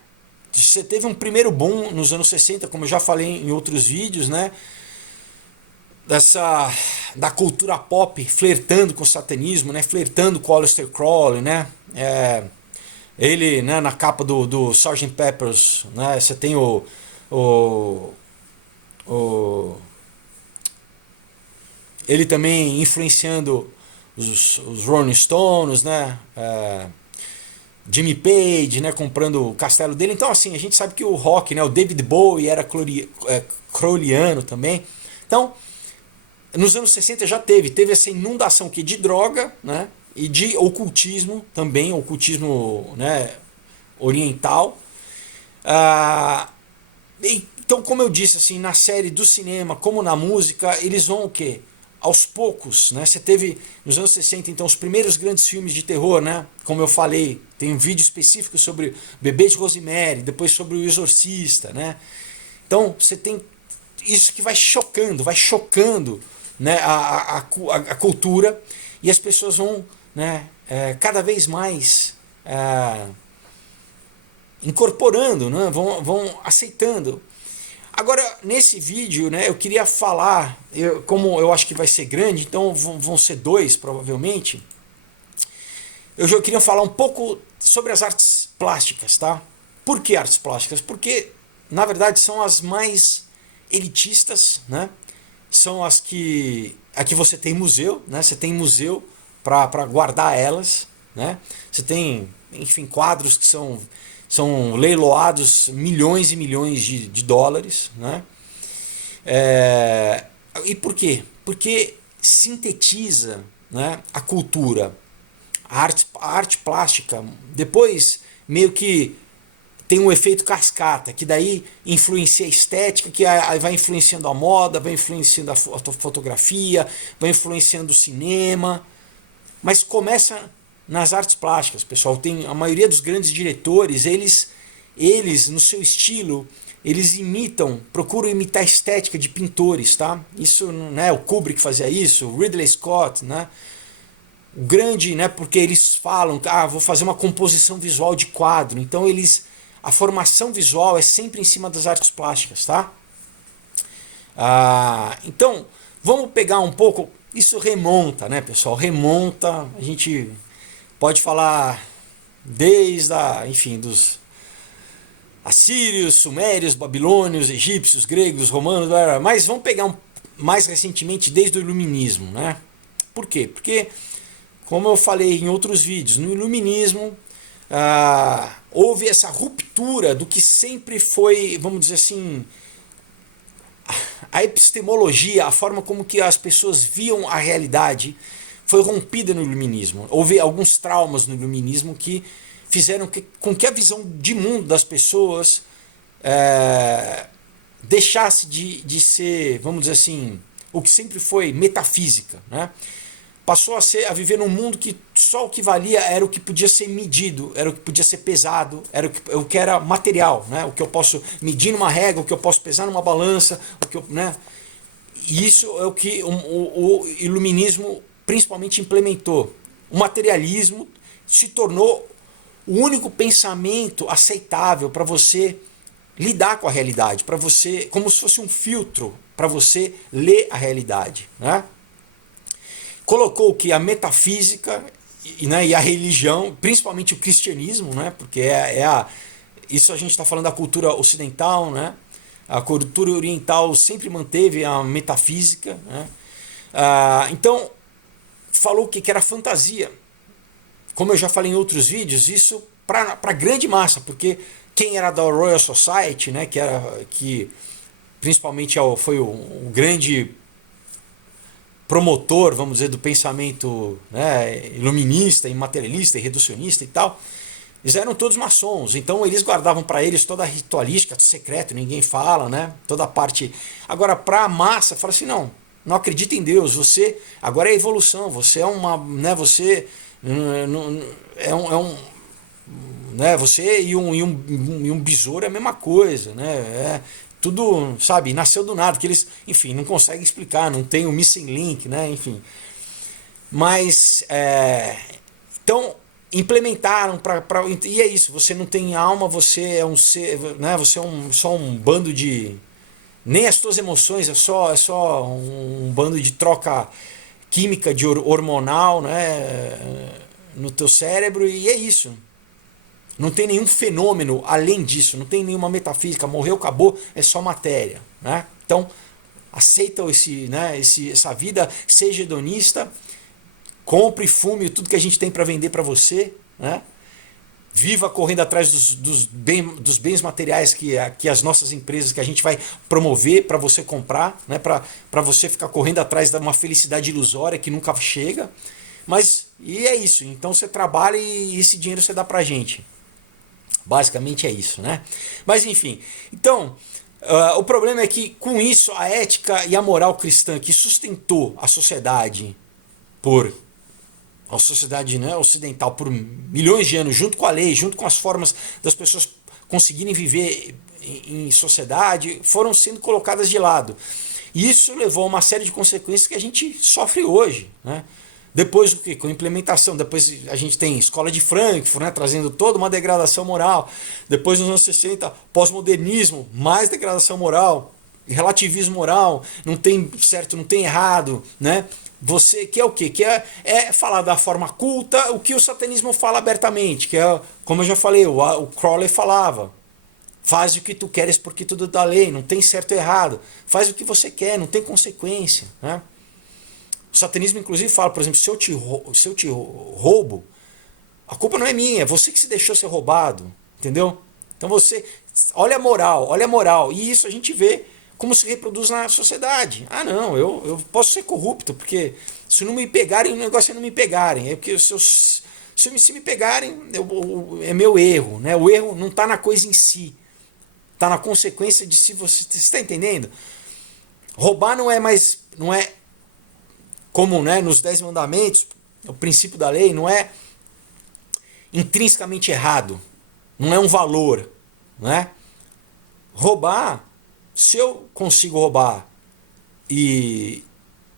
Você teve um primeiro boom nos anos 60, como eu já falei em outros vídeos, né? Da cultura pop flertando com o satanismo, né? Flertando com o Aleister Crowley, né? Ele, né, na capa do Sgt. Pepper's, né? Você tem ele também influenciando os Rolling Stones, né? Jimmy Page, né, comprando o castelo dele. Então, assim, a gente sabe que o rock, né, o David Bowie era crowleyano também. Então, nos anos 60 já teve essa inundação aqui de droga, né, e de ocultismo também, ocultismo, né, oriental. Então, como eu disse, assim, na série do cinema, como na música, eles vão o quê? Aos poucos, né? Você teve nos anos 60, então, os primeiros grandes filmes de terror, né? Como eu falei, tem um vídeo específico sobre Bebê de Rosemary, depois sobre o Exorcista, né? Então, você tem isso que vai chocando, né, a cultura, e as pessoas vão, né, cada vez mais incorporando, né, vão aceitando. Agora, nesse vídeo, né, eu queria falar, como eu acho que vai ser grande, então vão ser 2 provavelmente, eu já queria falar um pouco sobre as artes plásticas, tá? Por que artes plásticas? Porque, na verdade, são as mais elitistas, né? São as que... Aqui você tem museu, né? Você tem museu para guardar elas, né? Você tem, enfim, quadros que são leiloados milhões e milhões de dólares, né? E por quê? Porque sintetiza, né, a cultura, a arte plástica. Depois meio que tem um efeito cascata, que daí influencia a estética, que vai influenciando a moda, vai influenciando a fotografia, vai influenciando o cinema, mas começa nas artes plásticas, pessoal. Tem a maioria dos grandes diretores, eles no seu estilo, eles procuram imitar a estética de pintores, tá? Isso, né, o Kubrick fazia isso, o Ridley Scott, né? O grande, né, porque eles falam, vou fazer uma composição visual de quadro, então eles a formação visual é sempre em cima das artes plásticas, tá? Então, vamos pegar um pouco. Isso remonta, né, pessoal? Remonta. A gente pode falar desde enfim, dos assírios, sumérios, babilônios, egípcios, gregos, romanos, mas vamos pegar mais recentemente desde o iluminismo, né? Por quê? Porque, como eu falei em outros vídeos, no iluminismo houve essa ruptura do que sempre foi, vamos dizer assim, a epistemologia, a forma como que as pessoas viam a realidade foi rompida no iluminismo. Houve alguns traumas no iluminismo que fizeram com que a visão de mundo das pessoas deixasse de ser, vamos dizer assim, o que sempre foi metafísica, né? Passou a viver num mundo que só o que valia era o que podia ser medido, era o que podia ser pesado, era o que era material, né? O que eu posso medir numa régua, o que eu posso pesar numa balança, né? E isso é o que o iluminismo principalmente implementou. O materialismo se tornou o único pensamento aceitável para você lidar com a realidade, para você, como se fosse um filtro para você ler a realidade, né? Colocou que a metafísica e a religião, principalmente o cristianismo, né? Porque isso a gente está falando da cultura ocidental, né? A cultura oriental sempre manteve a metafísica, né? Então falou que era fantasia. Como eu já falei em outros vídeos, isso para a grande massa, porque quem era da Royal Society, né? Que principalmente foi o grande promotor, vamos dizer, do pensamento, né, iluminista, imaterialista e reducionista e tal, eles eram todos maçons, então eles guardavam para eles toda a ritualística, secreto, ninguém fala, né, toda a parte. Agora, para a massa, fala assim, não acredita em Deus, você, agora é evolução, você é uma, né, você né, você e um besouro é a mesma coisa, né, tudo, sabe, nasceu do nada, que eles, enfim, não conseguem explicar, não tem o missing link, né, enfim. Mas, então, implementaram e é isso, você não tem alma, você é um ser, né, você é só um bando de, nem as suas emoções, é só um bando de troca química, de hormonal, né, no teu cérebro, e é isso. Não tem nenhum fenômeno além disso, não tem nenhuma metafísica, morreu, acabou, é só matéria, né? Então, aceita essa vida, seja hedonista, compre e fume tudo que a gente tem para vender para você, né? Viva correndo atrás dos bens materiais que as nossas empresas, que a gente vai promover para você comprar, né? Para você ficar correndo atrás de uma felicidade ilusória que nunca chega. Mas, e é isso, então você trabalha e esse dinheiro você dá para a gente. Basicamente é isso, né? Mas enfim, então, o problema é que com isso a ética e a moral cristã que sustentou a sociedade né, ocidental por milhões de anos, junto com a lei, junto com as formas das pessoas conseguirem viver em sociedade, foram sendo colocadas de lado. E isso levou a uma série de consequências que a gente sofre hoje, né? Depois, com a implementação, depois a gente tem escola de Frankfurt, né, trazendo toda uma degradação moral. Depois, nos anos 60, pós-modernismo, mais degradação moral, relativismo moral, não tem certo, não tem errado, né? Você que é o quê? Que é falar da forma culta o que o satanismo fala abertamente, que é, como eu já falei, o Crowley falava. Faz o que tu queres porque tudo da lei, não tem certo e errado. Faz o que você quer, não tem consequência, né? O satanismo, inclusive, fala, por exemplo, se eu te roubo, a culpa não é minha, é você que se deixou ser roubado, entendeu? Então você, olha a moral, e isso a gente vê como se reproduz na sociedade. Ah, não, eu posso ser corrupto, porque se não me pegarem, o negócio é não me pegarem, é porque se me pegarem, é meu erro, né? O erro não está na coisa em si, está na consequência de se você está entendendo? Roubar não é como, né, nos 10 mandamentos, o princípio da lei não é intrinsecamente errado, não é um valor, né? Roubar, se eu consigo roubar e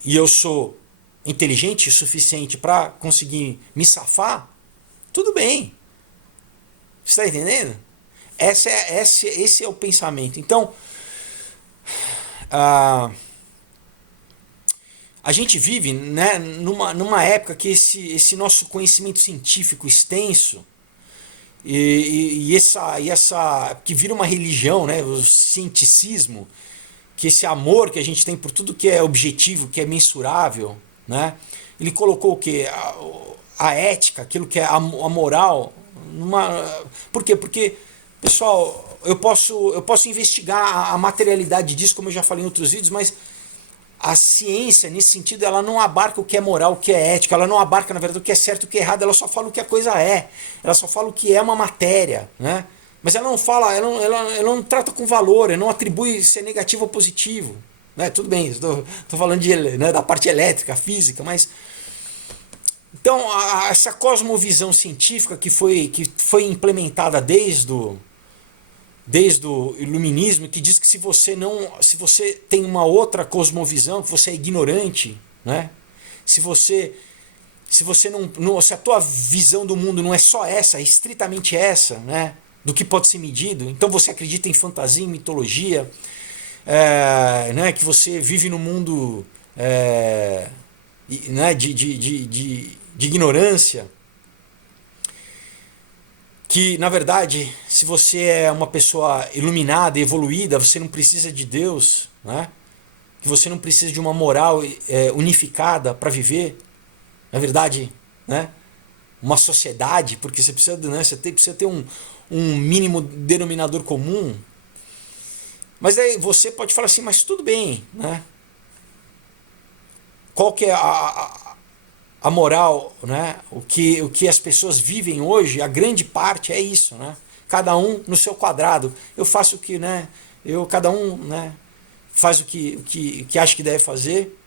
eu sou inteligente o suficiente para conseguir me safar, tudo bem. Você está entendendo? Esse é o pensamento. Então, a, a gente vive, né, numa época que esse nosso conhecimento científico extenso e essa que vira uma religião, né, o cienticismo, que esse amor que a gente tem por tudo que é objetivo, que é mensurável, né, ele colocou o quê? A ética, aquilo que é a moral, numa... Por quê? Porque, pessoal, eu posso investigar a materialidade disso, como eu já falei em outros vídeos, mas a ciência, nesse sentido, ela não abarca o que é moral, o que é ética, ela não abarca, na verdade, o que é certo e o que é errado, ela só fala o que a coisa é, ela só fala o que é uma matéria, né? Mas ela não fala, ela não trata com valor, ela não atribui ser negativo ou positivo, né? Tudo bem, estou falando né, da parte elétrica, física, mas... Então, essa cosmovisão científica que foi implementada desde o iluminismo, que diz que se você tem uma outra cosmovisão, que você é ignorante, né? Se a tua visão do mundo não é só essa, é estritamente essa, né? Do que pode ser medido, então você acredita em fantasia, em mitologia, né? Que você vive no mundo né? de ignorância, que na verdade, se você é uma pessoa iluminada, evoluída, você não precisa de Deus, né? Que você não precisa de uma moral unificada para viver, na verdade, né? Uma sociedade, porque você precisa, né? Você precisa ter um mínimo denominador comum. Mas aí você pode falar assim, mas tudo bem, né? Qual que é a moral, né? O que as pessoas vivem hoje, a grande parte é isso, né? Cada um no seu quadrado. Eu faço o que, né? Cada um, né? Faz o que acha que deve fazer.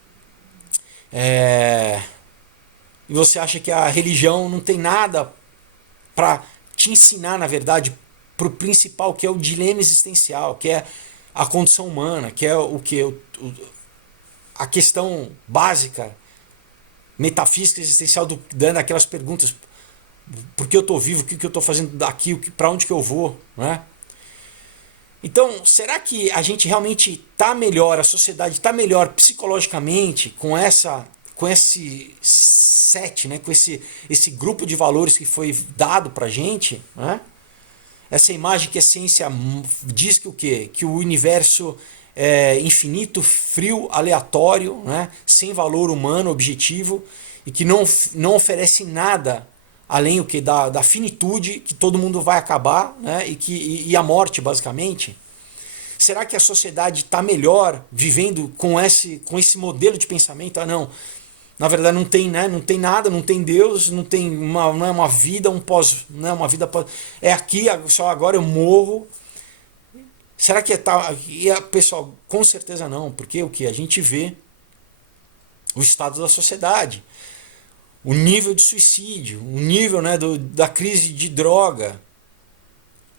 E você acha que a religião não tem nada para te ensinar, na verdade, para o principal, que é o dilema existencial, que é a condição humana, que é a questão básica, metafísica existencial, dando aquelas perguntas: por que eu estou vivo, o que eu estou fazendo daqui, para onde que eu vou, né? Então, será que a gente realmente está melhor, a sociedade está melhor psicologicamente com esse set, né? Com esse grupo de valores que foi dado para a gente, né? Essa imagem que a ciência diz que o quê? Que o universo é infinito, frio, aleatório, né? Sem valor humano, objetivo, e que não oferece nada além o que da finitude, que todo mundo vai acabar, né? E a morte, basicamente. Será que a sociedade está melhor vivendo com esse modelo de pensamento? Ah, não. Na verdade não tem, né? Não tem nada, não tem Deus, não é uma vida, não é uma vida pós, é aqui, só agora eu morro. Será que pessoal, com certeza não, porque o que a gente vê o estado da sociedade, o nível de suicídio, o nível, né, da crise de droga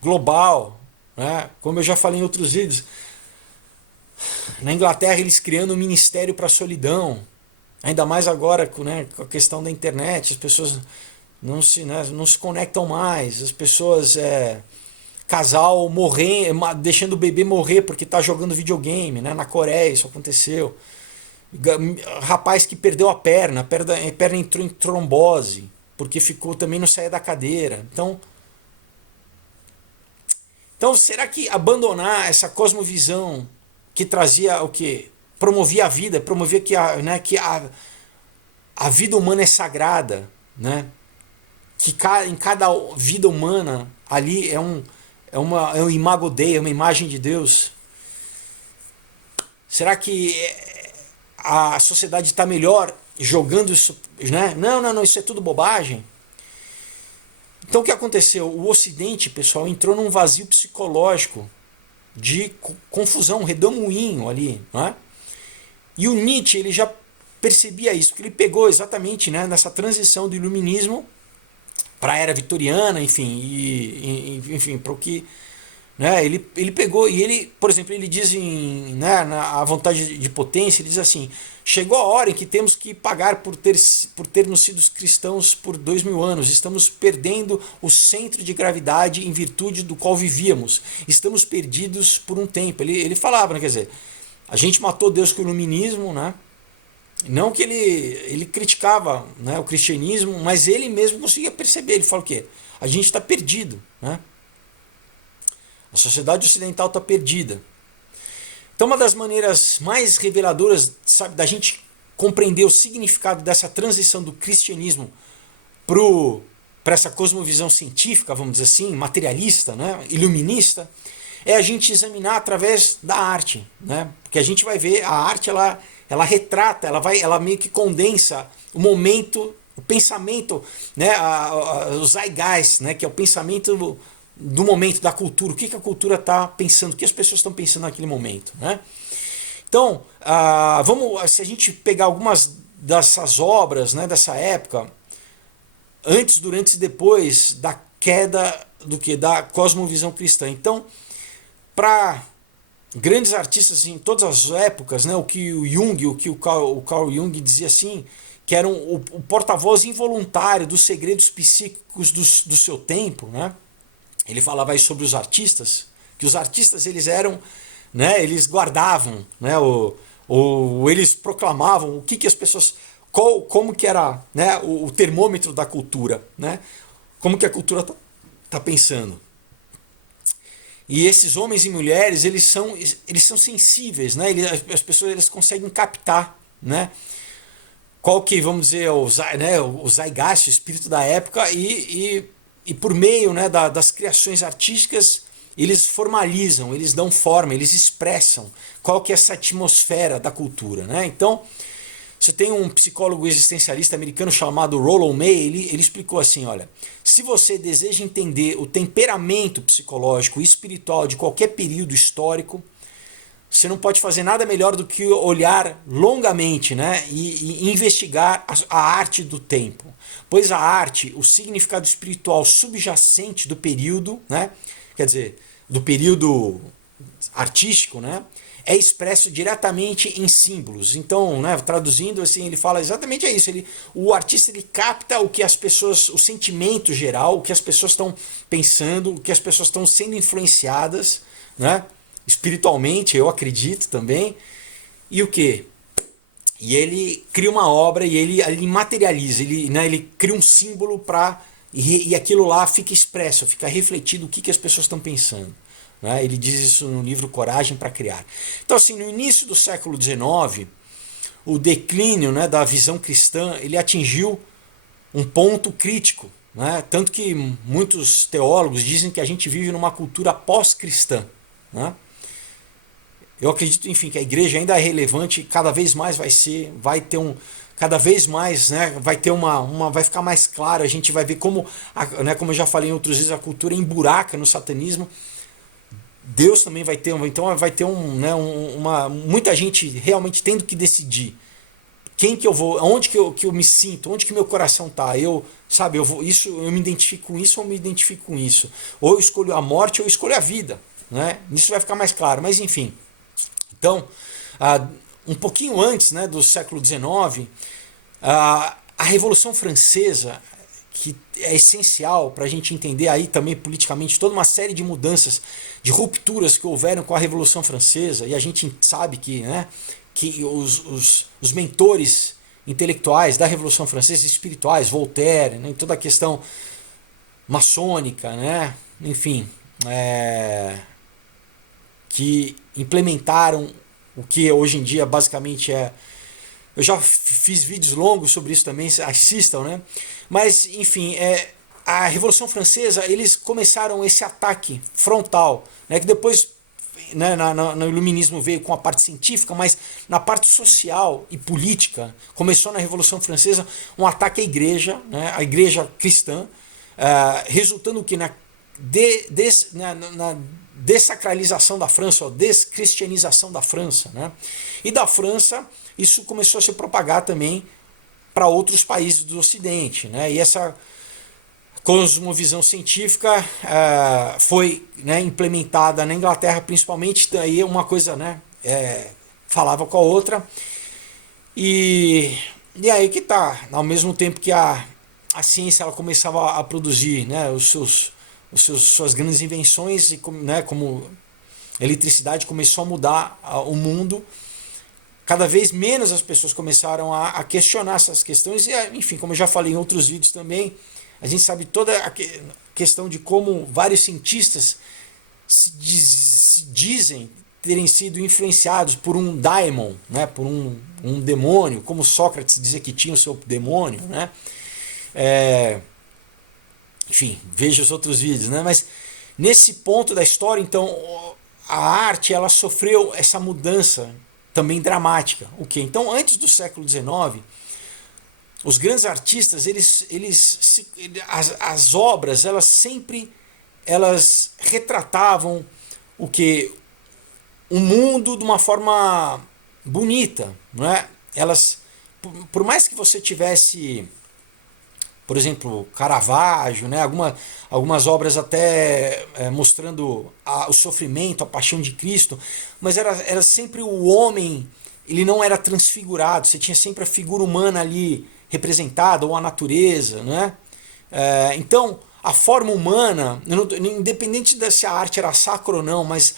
global, né? Como eu já falei em outros vídeos, na Inglaterra eles criando um ministério para a solidão. Ainda mais agora, né, com a questão da internet, as pessoas não se conectam mais, as pessoas, casal deixando o bebê morrer porque está jogando videogame, né? Na Coreia isso aconteceu. Rapaz que perdeu a perna entrou em trombose, porque também não saía da cadeira. Então será que abandonar essa cosmovisão que trazia o quê? Promovia a vida, promovia que a vida humana é sagrada, né? Que em cada vida humana ali é um imago Dei, é uma imagem de Deus. Será que a sociedade está melhor jogando isso, né? Não, isso é tudo bobagem. Então o que aconteceu? O Ocidente, pessoal, entrou num vazio psicológico de confusão, um redemoinho ali, né? E o Nietzsche, ele já percebia isso, porque ele pegou exatamente, né, nessa transição do iluminismo para a era vitoriana, enfim, para o que, né, ele pegou, e ele, por exemplo, ele diz a vontade de potência, ele diz assim, Chegou a hora em que temos que pagar por termos sido cristãos por 2000 anos. Estamos perdendo o centro de gravidade em virtude do qual vivíamos. Estamos perdidos por um tempo. Ele falava, né, quer dizer, a gente matou Deus com o iluminismo, né? Não que ele criticava, né, o cristianismo, mas ele mesmo conseguia perceber. Ele fala o quê? A gente está perdido, né? A sociedade ocidental está perdida. Então, uma das maneiras mais reveladoras, sabe, da gente compreender o significado dessa transição do cristianismo para essa cosmovisão científica, vamos dizer assim, materialista, né, iluminista, é a gente examinar através da arte, né? Porque a gente vai ver a arte, ela retrata, ela meio que condensa o momento, o pensamento, né, o zeitgeist, né, que é o pensamento do momento, da cultura, o que a cultura está pensando, o que as pessoas estão pensando naquele momento, né? Então, se a gente pegar algumas dessas obras, né, dessa época, antes, durante e depois da queda da cosmovisão cristã. Então, para grandes artistas em todas as épocas, né, o que o Jung, o que o Carl Jung dizia assim, que era o porta-voz involuntário dos segredos psíquicos do seu tempo, né? Ele falava aí sobre os artistas, que os artistas eles eram, né, eles guardavam, né, ou eles proclamavam o que as pessoas, como que era, né, o termômetro da cultura, né? Como que a cultura tá pensando. E esses homens e mulheres, eles são sensíveis, né? As pessoas eles conseguem captar, né? Qual que, vamos dizer, o zeitgeist, o espírito da época, e por meio, né, das criações artísticas, eles formalizam, eles dão forma, eles expressam qual que é essa atmosfera da cultura, né? Então, você tem um psicólogo existencialista americano chamado Rollo May, ele explicou assim, olha, se você deseja entender o temperamento psicológico e espiritual de qualquer período histórico, você não pode fazer nada melhor do que olhar longamente, né, e investigar a arte do tempo. Pois a arte, o significado espiritual subjacente do período, né, quer dizer, do período artístico, né, é expresso diretamente em símbolos. Então, né, traduzindo assim, ele fala exatamente isso. O artista ele capta o que as pessoas, o sentimento geral, o que as pessoas estão pensando, o que as pessoas estão sendo influenciadas, né, espiritualmente, eu acredito também. E o quê? E ele cria uma obra e ele materializa, ele cria um símbolo e aquilo lá fica expresso, fica refletido o que as pessoas estão pensando. Ele diz isso no livro Coragem para Criar. Então, assim, no início do século XIX, o declínio, né, da visão cristã ele atingiu um ponto crítico. Né? Tanto que muitos teólogos dizem que a gente vive numa cultura pós-cristã. Né? Eu acredito, enfim, que a igreja ainda é relevante, cada vez mais vai ter cada vez mais, né, vai ter vai ficar mais claro, a gente vai ver como, né, como eu já falei em outros vezes, a cultura emburaca no satanismo. Deus também vai ter, então vai ter muita gente realmente tendo que decidir quem que eu vou, onde que eu me sinto, onde que meu coração tá. Eu me identifico com isso ou me identifico com isso. Ou eu escolho a morte ou eu escolho a vida, né? Isso vai ficar mais claro, mas enfim. Então, um pouquinho antes, né, do século XIX, a Revolução Francesa, que é essencial para a gente entender aí também politicamente toda uma série de mudanças, de rupturas que houveram com a Revolução Francesa, e a gente sabe que, né, que os mentores intelectuais da Revolução Francesa, espirituais, Voltaire, né, toda a questão maçônica, né, enfim, que implementaram o que hoje em dia basicamente é... Eu já fiz vídeos longos sobre isso também, assistam, né? Mas, enfim, a Revolução Francesa, eles começaram esse ataque frontal, né? Que depois, né, no iluminismo veio com a parte científica, mas na parte social e política, começou na Revolução Francesa um ataque à igreja, né? A igreja cristã, resultando que na dessacralização da França, descristianização da França, né? E da França isso começou a se propagar também para outros países do Ocidente, né? E essa cosmovisão científica foi, né, implementada na Inglaterra principalmente, daí uma coisa, né, falava com a outra. E, e aí que tá, ao mesmo tempo que a ciência ela começava a produzir, né, suas grandes invenções, e né, como a eletricidade começou a mudar o mundo, cada vez menos as pessoas começaram a questionar essas questões. E, enfim, como eu já falei em outros vídeos também, a gente sabe toda a questão de como vários cientistas se dizem terem sido influenciados por um daimon, né, por um demônio, como Sócrates dizia que tinha o seu demônio, né? Enfim, veja os outros vídeos, né? Mas nesse ponto da história, então, a arte ela sofreu essa mudança também dramática. O que? Então, antes do século XIX, os grandes artistas, as obras, elas retratavam o que? O mundo de uma forma bonita, não é? Elas, por mais que você tivesse, por exemplo, Caravaggio, né? Algumas obras até mostrando o sofrimento, a paixão de Cristo, mas era sempre o homem, ele não era transfigurado, você tinha sempre a figura humana ali representada, ou a natureza, né? Então, a forma humana, independente se a arte era sacra ou não, mas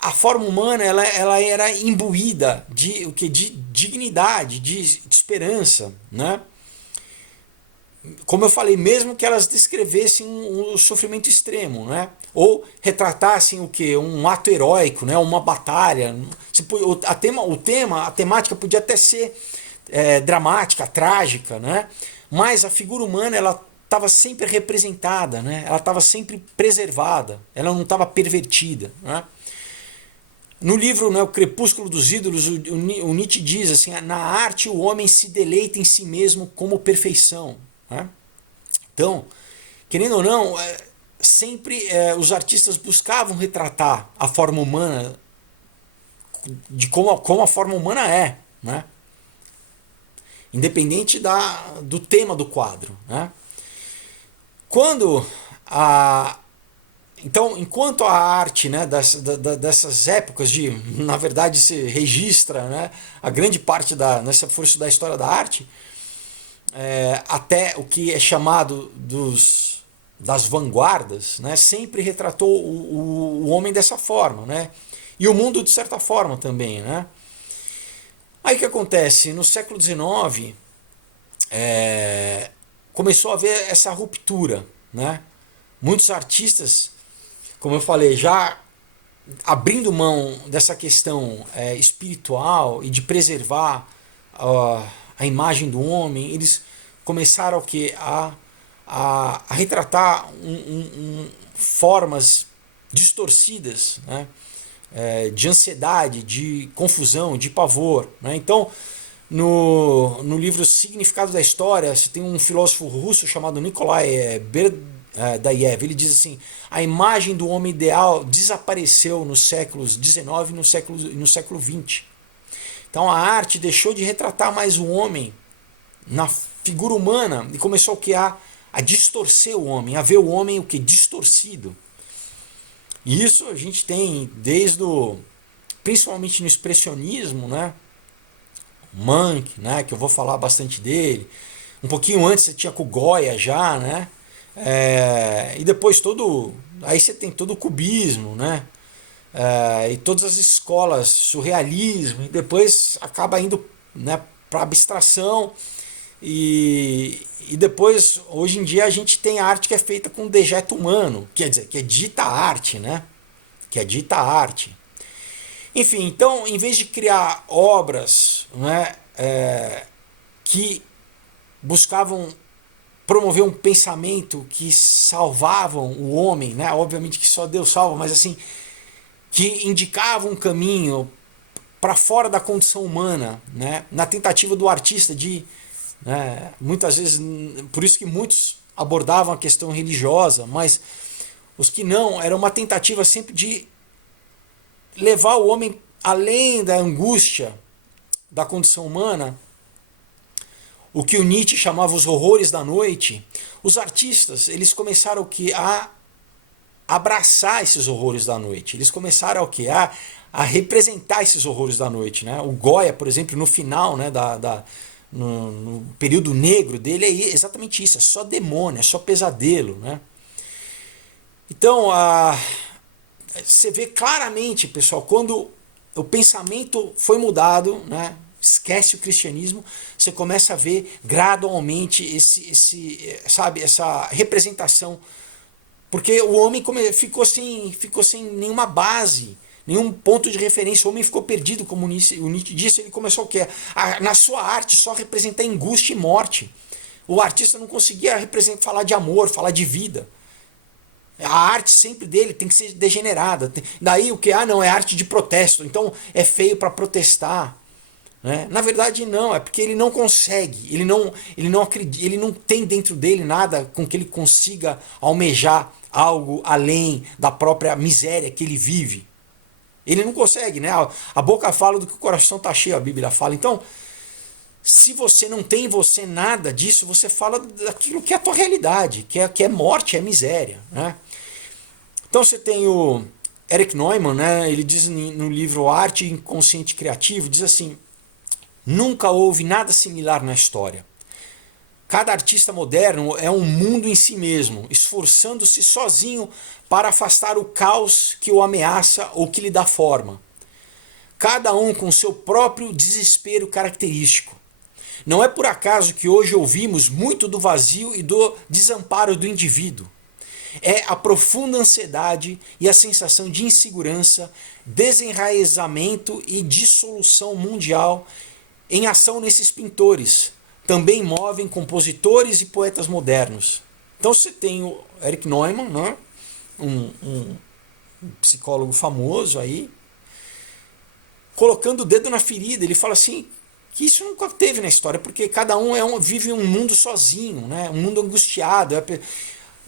a forma humana ela era imbuída de dignidade, de esperança, né? Como eu falei, mesmo que elas descrevessem um sofrimento extremo, né? Ou retratassem o que? Um ato heróico, né? Uma batalha. A temática podia até ser dramática, trágica, né? Mas a figura humana ela estava sempre representada, né? Ela estava sempre preservada, ela não estava pervertida, né? No livro, né, O Crepúsculo dos Ídolos, o Nietzsche diz assim: na arte o homem se deleita em si mesmo como perfeição. Né? Então, querendo ou não, sempre os artistas buscavam retratar a forma humana de como a forma humana é, né? Independente do tema do quadro. Né? Então, enquanto a arte, né, dessas épocas na verdade, se registra, né, a grande parte nessa força da história da arte, até o que é chamado das vanguardas, né, sempre retratou o homem dessa forma, né, e o mundo de certa forma também, né. Aí o que acontece? No século XIX começou a haver essa ruptura, né. Muitos artistas, como eu falei, já abrindo mão dessa questão espiritual e de preservar a imagem do homem, eles começaram a retratar formas distorcidas, né? De ansiedade, de confusão, de pavor. Né? Então, no livro Significado da História, você tem um filósofo russo chamado Nikolai Berdayev. Ele diz assim: a imagem do homem ideal desapareceu nos séculos XIX e no século XX. Então a arte deixou de retratar mais o homem na figura humana e começou a distorcer o homem, a ver o homem o que? Distorcido. E isso a gente tem principalmente no expressionismo, né? Mank, né? Que eu vou falar bastante dele. Um pouquinho antes você tinha com o Goya já, né? E depois aí você tem todo o cubismo, né? E todas as escolas, surrealismo, e depois acaba indo, né, para abstração, e depois, hoje em dia, a gente tem arte que é feita com dejeto humano, quer dizer, que é dita arte, né? Que é dita arte. Enfim, então, em vez de criar obras, né, que buscavam promover um pensamento que salvavam o homem, né? Obviamente que só Deus salva, mas assim, que indicavam um caminho para fora da condição humana, né? Na tentativa do artista muitas vezes, por isso que muitos abordavam a questão religiosa, mas os que não, era uma tentativa sempre de levar o homem além da angústia da condição humana, o que o Nietzsche chamava os horrores da noite. Os artistas, eles começaram a abraçar esses horrores da noite. Eles começaram a representar esses horrores da noite, né? O Goya, por exemplo, no final, né, no período negro dele, é exatamente isso, é só demônio, é só pesadelo, né? Então, você vê claramente, pessoal, quando o pensamento foi mudado, né? Esquece o cristianismo, você começa a ver gradualmente sabe, essa representação, porque o homem ficou sem nenhuma base, nenhum ponto de referência. O homem ficou perdido, como o Nietzsche disse. Ele começou o quê? Na sua arte só representar angústia e morte. O artista não conseguia falar de amor, falar de vida. A arte sempre dele tem que ser degenerada. Daí o que? Não, é arte de protesto, então é feio para protestar. Né? Na verdade não, é porque ele não consegue, ele não acredita, ele não tem dentro dele nada com que ele consiga almejar algo além da própria miséria que ele vive. Ele não consegue, né? A boca fala do que o coração está cheio, a Bíblia fala. Então, se você não tem em você nada disso, você fala daquilo que é a tua realidade, que é morte, é miséria. Né? Então você tem o Erich Neumann, né? Ele diz no livro Arte Inconsciente Criativo, diz assim: nunca houve nada similar na história. Cada artista moderno é um mundo em si mesmo, esforçando-se sozinho para afastar o caos que o ameaça ou que lhe dá forma. Cada um com seu próprio desespero característico. Não é por acaso que hoje ouvimos muito do vazio e do desamparo do indivíduo. É a profunda ansiedade e a sensação de insegurança, desenraizamento e dissolução mundial em ação nesses pintores. Também movem compositores e poetas modernos. Então você tem o Erich Neumann, né? um psicólogo famoso aí, colocando o dedo na ferida. Ele fala assim, que isso nunca teve na história, porque cada um vive um mundo sozinho, né? Um mundo angustiado. A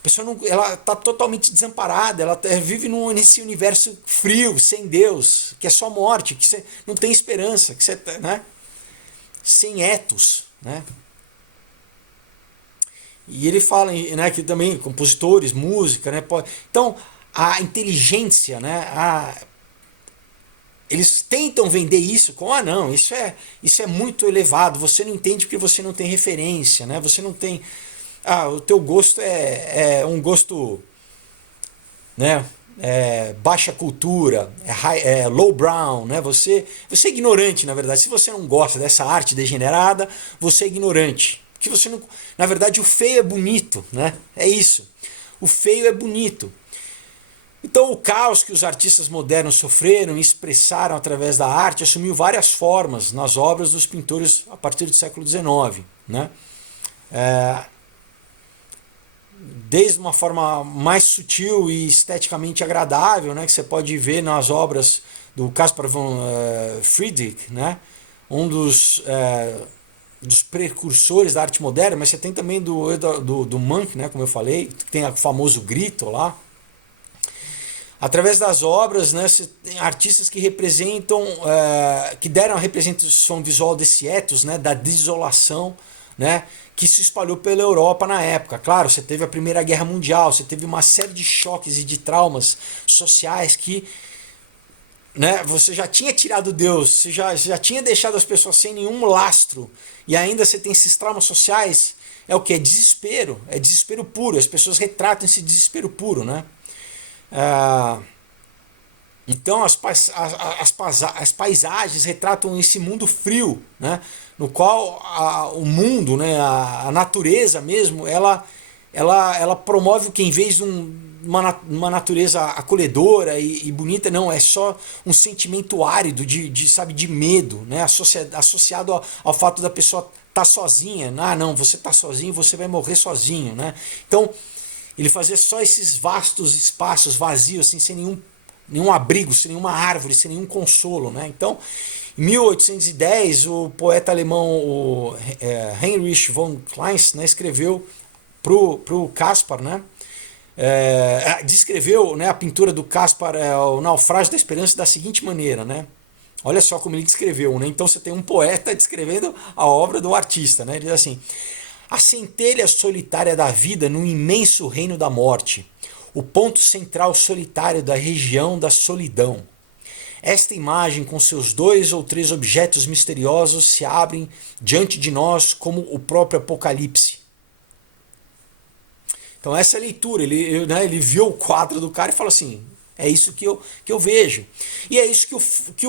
pessoa não, ela está totalmente desamparada, ela vive nesse universo frio, sem Deus, que é só morte, que você não tem esperança, que você, né? Sem etos, né? E ele fala, né, que também compositores, música, né? Então a inteligência, né? Eles tentam vender isso com não, isso é muito elevado. Você não entende porque você não tem referência, né? Você não tem, o teu gosto é um gosto, né? Baixa cultura, low brown, né? Você é ignorante, na verdade. Se você não gosta dessa arte degenerada, você é ignorante. Porque você não, na verdade, o feio é bonito, né? É isso. O feio é bonito. Então o caos que os artistas modernos sofreram e expressaram através da arte assumiu várias formas nas obras dos pintores a partir do século XIX, né? Desde uma forma mais sutil e esteticamente agradável, né, que você pode ver nas obras do Caspar von Friedrich, né, um dos precursores da arte moderna, mas você tem também do Munch, né, como eu falei, que tem o famoso grito lá. Através das obras, né, você tem artistas que representam, que deram a representação visual desse ethos, né, da desolação, né, que se espalhou pela Europa na época. Claro, você teve a Primeira Guerra Mundial, você teve uma série de choques e de traumas sociais que, né, você já tinha tirado Deus, você já tinha deixado as pessoas sem nenhum lastro, e ainda você tem esses traumas sociais. É o que? É desespero puro. As pessoas retratam esse desespero puro, né? Então as paisagens retratam esse mundo frio, né, no qual o mundo, né, a natureza mesmo, ela promove o que, em vez de uma natureza acolhedora e bonita, não, é só um sentimento árido sabe, de medo, né, associado ao fato da pessoa estar sozinha. Não, você está sozinho, você vai morrer sozinho, né? Então ele fazia só esses vastos espaços vazios, assim, sem nenhum abrigo, sem nenhuma árvore, sem nenhum consolo, né? Então, em 1810, o poeta alemão Heinrich von Kleist, né, escreveu pro Caspar, né, descreveu, né, a pintura do Caspar, o Naufrágio da Esperança, da seguinte maneira, né? Olha só como ele descreveu, né? Então você tem um poeta descrevendo a obra do artista, né? Ele diz assim: a centelha solitária da vida no imenso reino da morte, o ponto central solitário da região da solidão. esta imagem com seus 2 ou 3 objetos misteriosos se abrem diante de nós como o próprio Apocalipse. Então essa é a leitura, ele viu o quadro do cara e falou assim, é isso que eu vejo. E é isso que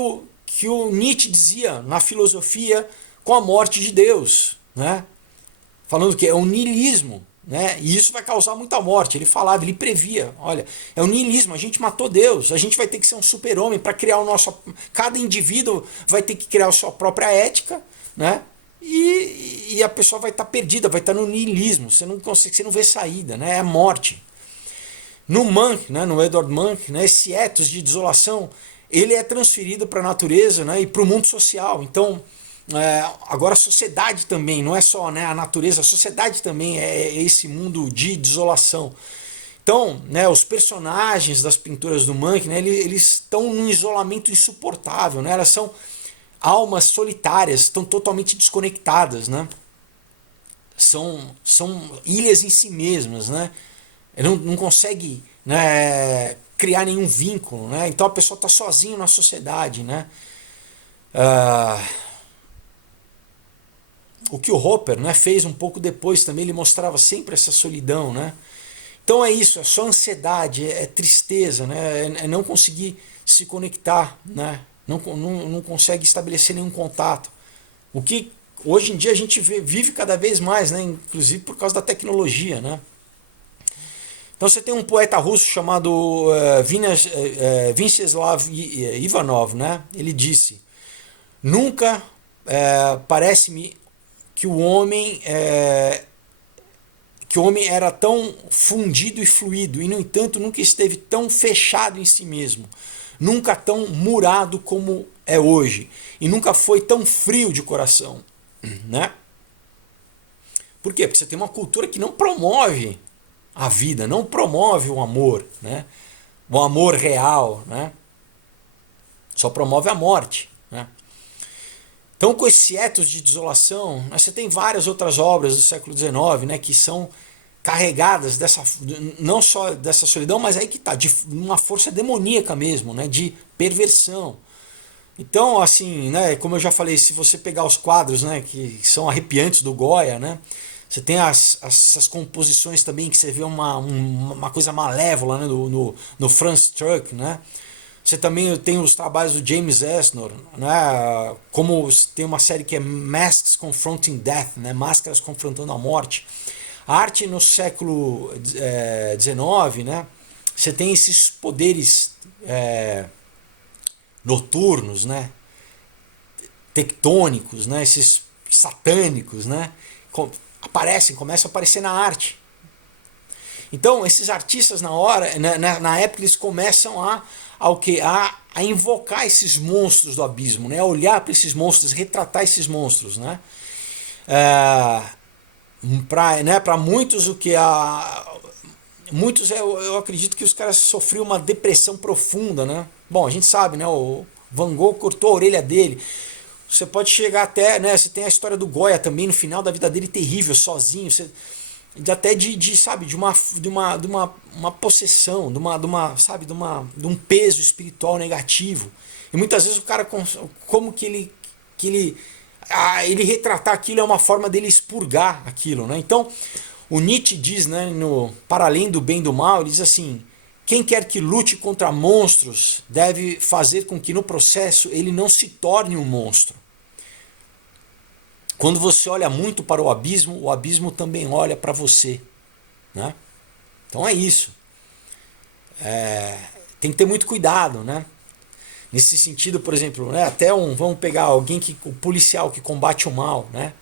o Nietzsche dizia na filosofia com a morte de Deus, né? Falando que é o niilismo, né? E isso vai causar muita morte. Ele falava, ele previa, olha, é o niilismo, a gente matou Deus, a gente vai ter que ser um super-homem para criar o nosso... Cada indivíduo vai ter que criar a sua própria ética, né? E a pessoa vai estar perdida, vai estar no niilismo, você não consegue, você não vê saída, né? É a morte. No Munch, né, no Edward Munch, né, esse ethos de desolação, ele é transferido para a natureza, né, e para o mundo social. Então, agora a sociedade também, não é só, né, a natureza, a sociedade também é esse mundo de desolação. Então, né, os personagens das pinturas do Munch, né, eles estão num isolamento insuportável, né, elas são almas solitárias, estão totalmente desconectadas, né? São ilhas em si mesmas, né? Não consegue, né, criar nenhum vínculo, né? Então a pessoa está sozinha na sociedade, né? O que o Hopper, né, fez um pouco depois também, ele mostrava sempre essa solidão, né? Então é isso, é só ansiedade, é tristeza, né? É não conseguir se conectar, né? Não consegue estabelecer nenhum contato. O que hoje em dia a gente vive cada vez mais, né? Inclusive por causa da tecnologia, né? Então você tem um poeta russo chamado Vyacheslav Ivanov, né? Ele disse: nunca parece-me que o homem era tão fundido e fluido, e no entanto nunca esteve tão fechado em si mesmo, nunca tão murado como é hoje, e nunca foi tão frio de coração, né? Por quê? Porque você tem uma cultura que não promove a vida, não promove o amor, né? O amor real, né? Só promove a morte, né? Então, com esse ethos de desolação, você tem várias outras obras do século XIX, né, que são carregadas não só dessa solidão, mas aí que tá, de uma força demoníaca mesmo, né, de perversão. Então, assim, né, como eu já falei, se você pegar os quadros, né, que são arrepiantes do Goya, né, você tem essas composições também que você vê uma coisa malévola, né, no Franz Turk, né. Você também tem os trabalhos do James Esnor, né, como tem uma série que é Masks Confronting Death, né, Máscaras Confrontando a Morte. A arte no século XIX, né, você tem esses poderes noturnos, né, tectônicos, né, esses satânicos, né, começam a aparecer na arte. Então, esses artistas na época eles começam a invocar esses monstros do abismo, né, a olhar para esses monstros, retratar esses monstros, né. Para muitos muitos eu acredito que os caras sofriam uma depressão profunda, né? Bom, a gente sabe, né? O Van Gogh cortou a orelha dele. Você pode chegar até, né? Você tem a história do Goya também no final da vida dele terrível, sozinho. Até sabe, de uma possessão, de um peso espiritual negativo. E muitas vezes o cara, como que ele retratar aquilo é uma forma dele expurgar aquilo, né? Então, o Nietzsche diz, né, Para Além do Bem e do Mal, ele diz assim: quem quer que lute contra monstros deve fazer com que no processo ele não se torne um monstro. Quando você olha muito para o abismo também olha para você, né? Então é isso. Tem que ter muito cuidado, né? Nesse sentido, por exemplo, né, vamos pegar alguém o policial que combate o mal, né?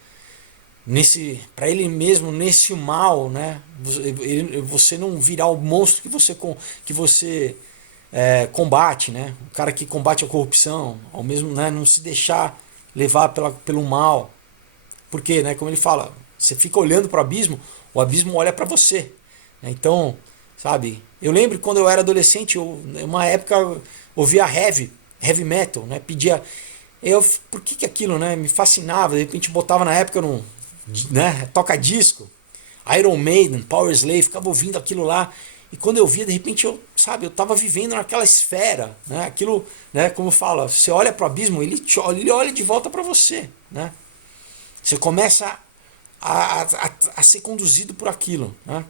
Para ele mesmo, nesse mal, né, você não virar o monstro que você combate, né? O cara que combate a corrupção, ao mesmo, né, não se deixar levar pelo mal. Porque, né, como ele fala, você fica olhando para o abismo olha para você. Então, sabe, eu lembro quando eu era adolescente, uma época eu ouvia heavy metal, né, por que aquilo, né, me fascinava, de repente botava na época né, toca disco, Iron Maiden, Powerslave, ficava ouvindo aquilo lá, E quando eu via, de repente, eu estava vivendo naquela esfera, né? Aquilo, né, como fala, você olha para o abismo, ele olha de volta para você, né? Você começa a ser conduzido por aquilo, né?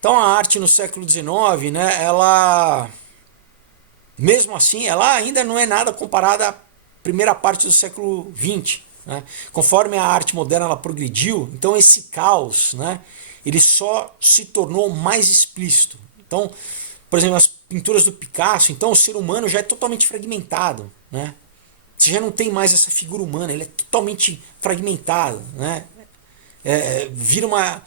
Então a arte no século XIX, né, ela, mesmo assim, ela ainda não é nada comparada à primeira parte do século XX, né? Conforme a arte moderna ela progrediu, então esse caos, né, ele só se tornou mais explícito. Então, por exemplo, as pinturas do Picasso, então o ser humano já é totalmente fragmentado, né? Você já não tem mais essa figura humana, ele é totalmente fragmentado, né? Vira uma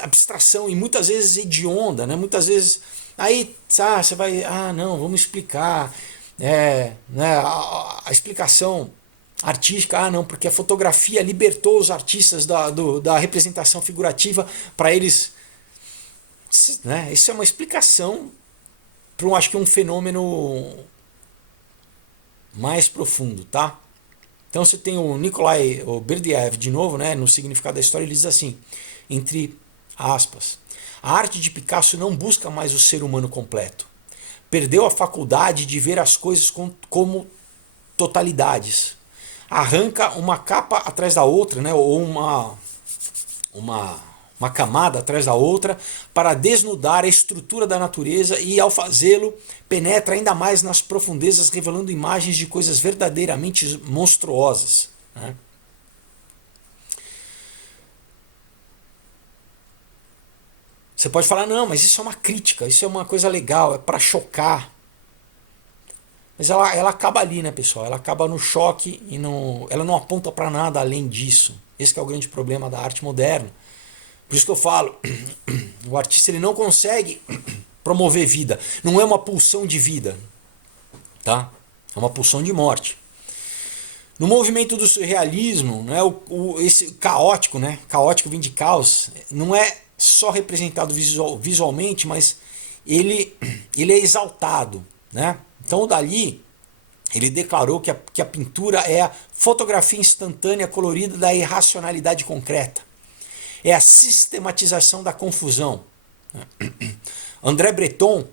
abstração e muitas vezes hedionda, né? Muitas vezes aí você vai, não, vamos explicar, né? A explicação artística, não, porque a fotografia libertou os artistas da representação figurativa para eles, né? Isso é uma explicação para acho que um fenômeno mais profundo, tá? Então você tem o Nikolai Berdyaev de novo, né, no Significado da História, ele diz assim, entre aspas, a arte de Picasso não busca mais o ser humano completo. Perdeu a faculdade de ver as coisas como totalidades. Arranca uma capa atrás da outra, né, ou uma camada atrás da outra, para desnudar a estrutura da natureza e, ao fazê-lo, penetra ainda mais nas profundezas, revelando imagens de coisas verdadeiramente monstruosas, né? Você pode falar, não, mas isso é uma crítica, isso é uma coisa legal, é para chocar. Mas ela acaba ali, né, pessoal? Ela acaba no choque e ela não aponta para nada além disso. Esse é o grande problema da arte moderna. Por isso que eu falo, o artista ele não consegue promover vida. Não é uma pulsão de vida, tá? É uma pulsão de morte. No movimento do surrealismo, né, esse caótico, né? Caótico vem de caos, não é só representado visualmente, mas ele é exaltado, né? Então o Dalí, ele declarou que a pintura é a fotografia instantânea colorida da irracionalidade concreta. É a sistematização da confusão. André Breton,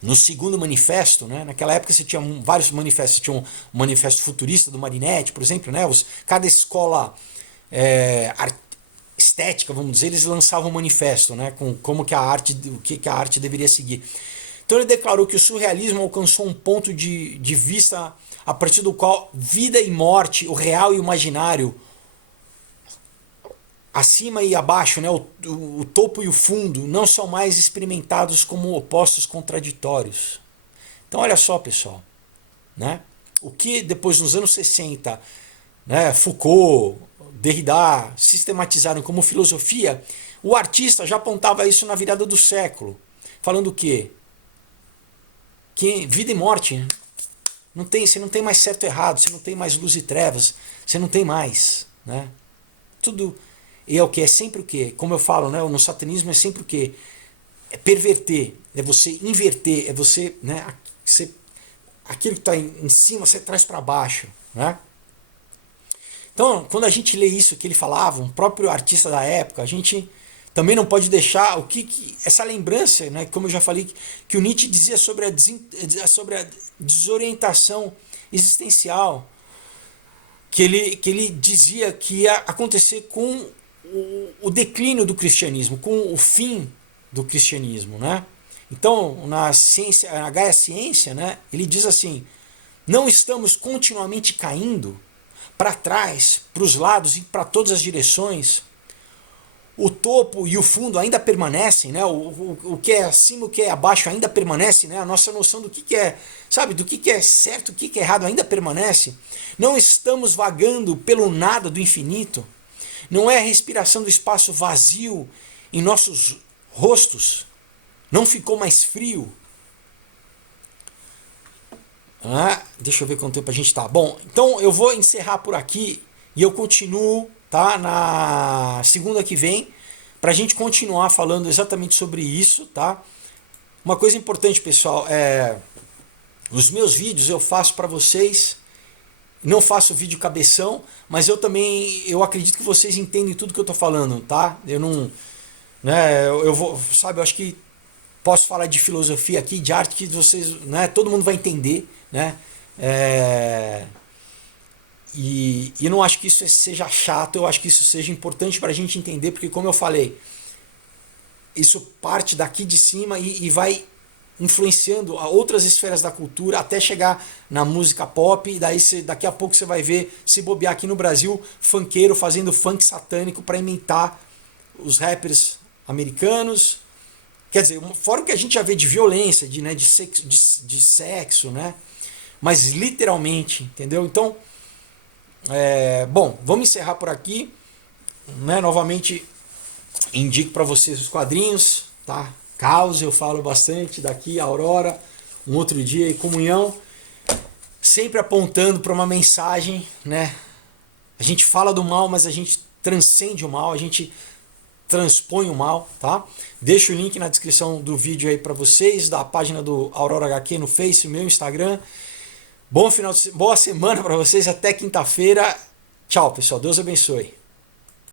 no segundo manifesto, né, naquela época você tinha vários manifestos, tinha um manifesto futurista do Marinetti, por exemplo, né, cada escola estética, vamos dizer, eles lançavam um manifesto, né, com como que o que a arte deveria seguir. Então ele declarou que o surrealismo alcançou um ponto de vista a partir do qual vida e morte, o real e o imaginário, acima e abaixo, né, o topo e o fundo, não são mais experimentados como opostos contraditórios. Então olha só, pessoal, né, o que depois nos anos 60, né, Foucault, Derrida sistematizaram como filosofia, o artista já apontava isso na virada do século, falando o quê? Que vida e morte, né? Você não tem mais certo e errado, você não tem mais luz e trevas, você não tem mais, né? Tudo é o que? É sempre o que? Como eu falo, né? No satanismo é sempre o que? É perverter, é você inverter, é você, né? Aquilo que está em cima você traz para baixo, né? Então, quando a gente lê isso que ele falava, um próprio artista da época, a gente também não pode deixar essa lembrança, né? Como eu já falei, que o Nietzsche dizia sobre a desorientação existencial, que ele dizia que ia acontecer com o declínio do cristianismo, com o fim do cristianismo, né? Então, na Gaia Ciência, né, ele diz assim, não estamos continuamente caindo para trás, para os lados e para todas as direções. O topo e o fundo ainda permanecem, né? O que é acima, o que é abaixo ainda permanece, né? A nossa noção do que é, sabe, do que é certo, o que é errado ainda permanece. Não estamos vagando pelo nada do infinito. Não é a respiração do espaço vazio em nossos rostos. Não ficou mais frio. Deixa eu ver quanto tempo a gente está. Bom, então eu vou encerrar por aqui e eu continuo, tá, na segunda que vem para a gente continuar falando exatamente sobre isso, tá? Uma coisa importante, pessoal, os meus vídeos eu faço para vocês. Não faço vídeo cabeção, mas eu acredito que vocês entendem tudo que eu estou falando, tá? Eu né? Eu vou, sabe, eu acho que posso falar de filosofia aqui, de arte que vocês, né, todo mundo vai entender, né? É, e não acho que isso seja chato, eu acho que isso seja importante para a gente entender, porque como eu falei, isso parte daqui de cima e vai influenciando a outras esferas da cultura até chegar na música pop, e daí daqui a pouco você vai ver, se bobear aqui no Brasil, funkeiro fazendo funk satânico para imitar os rappers americanos. Quer dizer, fora o que a gente já vê de violência, de, né, de sexo, né? Mas literalmente, entendeu? Então, bom, vamos encerrar por aqui, né? Novamente indico para vocês os quadrinhos, tá? Caos, eu falo bastante daqui, Aurora, um outro dia e comunhão, sempre apontando para uma mensagem, né? A gente fala do mal, mas a gente transcende o mal, a gente transpõe o mal, tá? Deixo o link na descrição do vídeo aí para vocês, da página do Aurora HQ no Face, meu Instagram. Bom boa semana para vocês, até quinta-feira. Tchau, pessoal. Deus abençoe.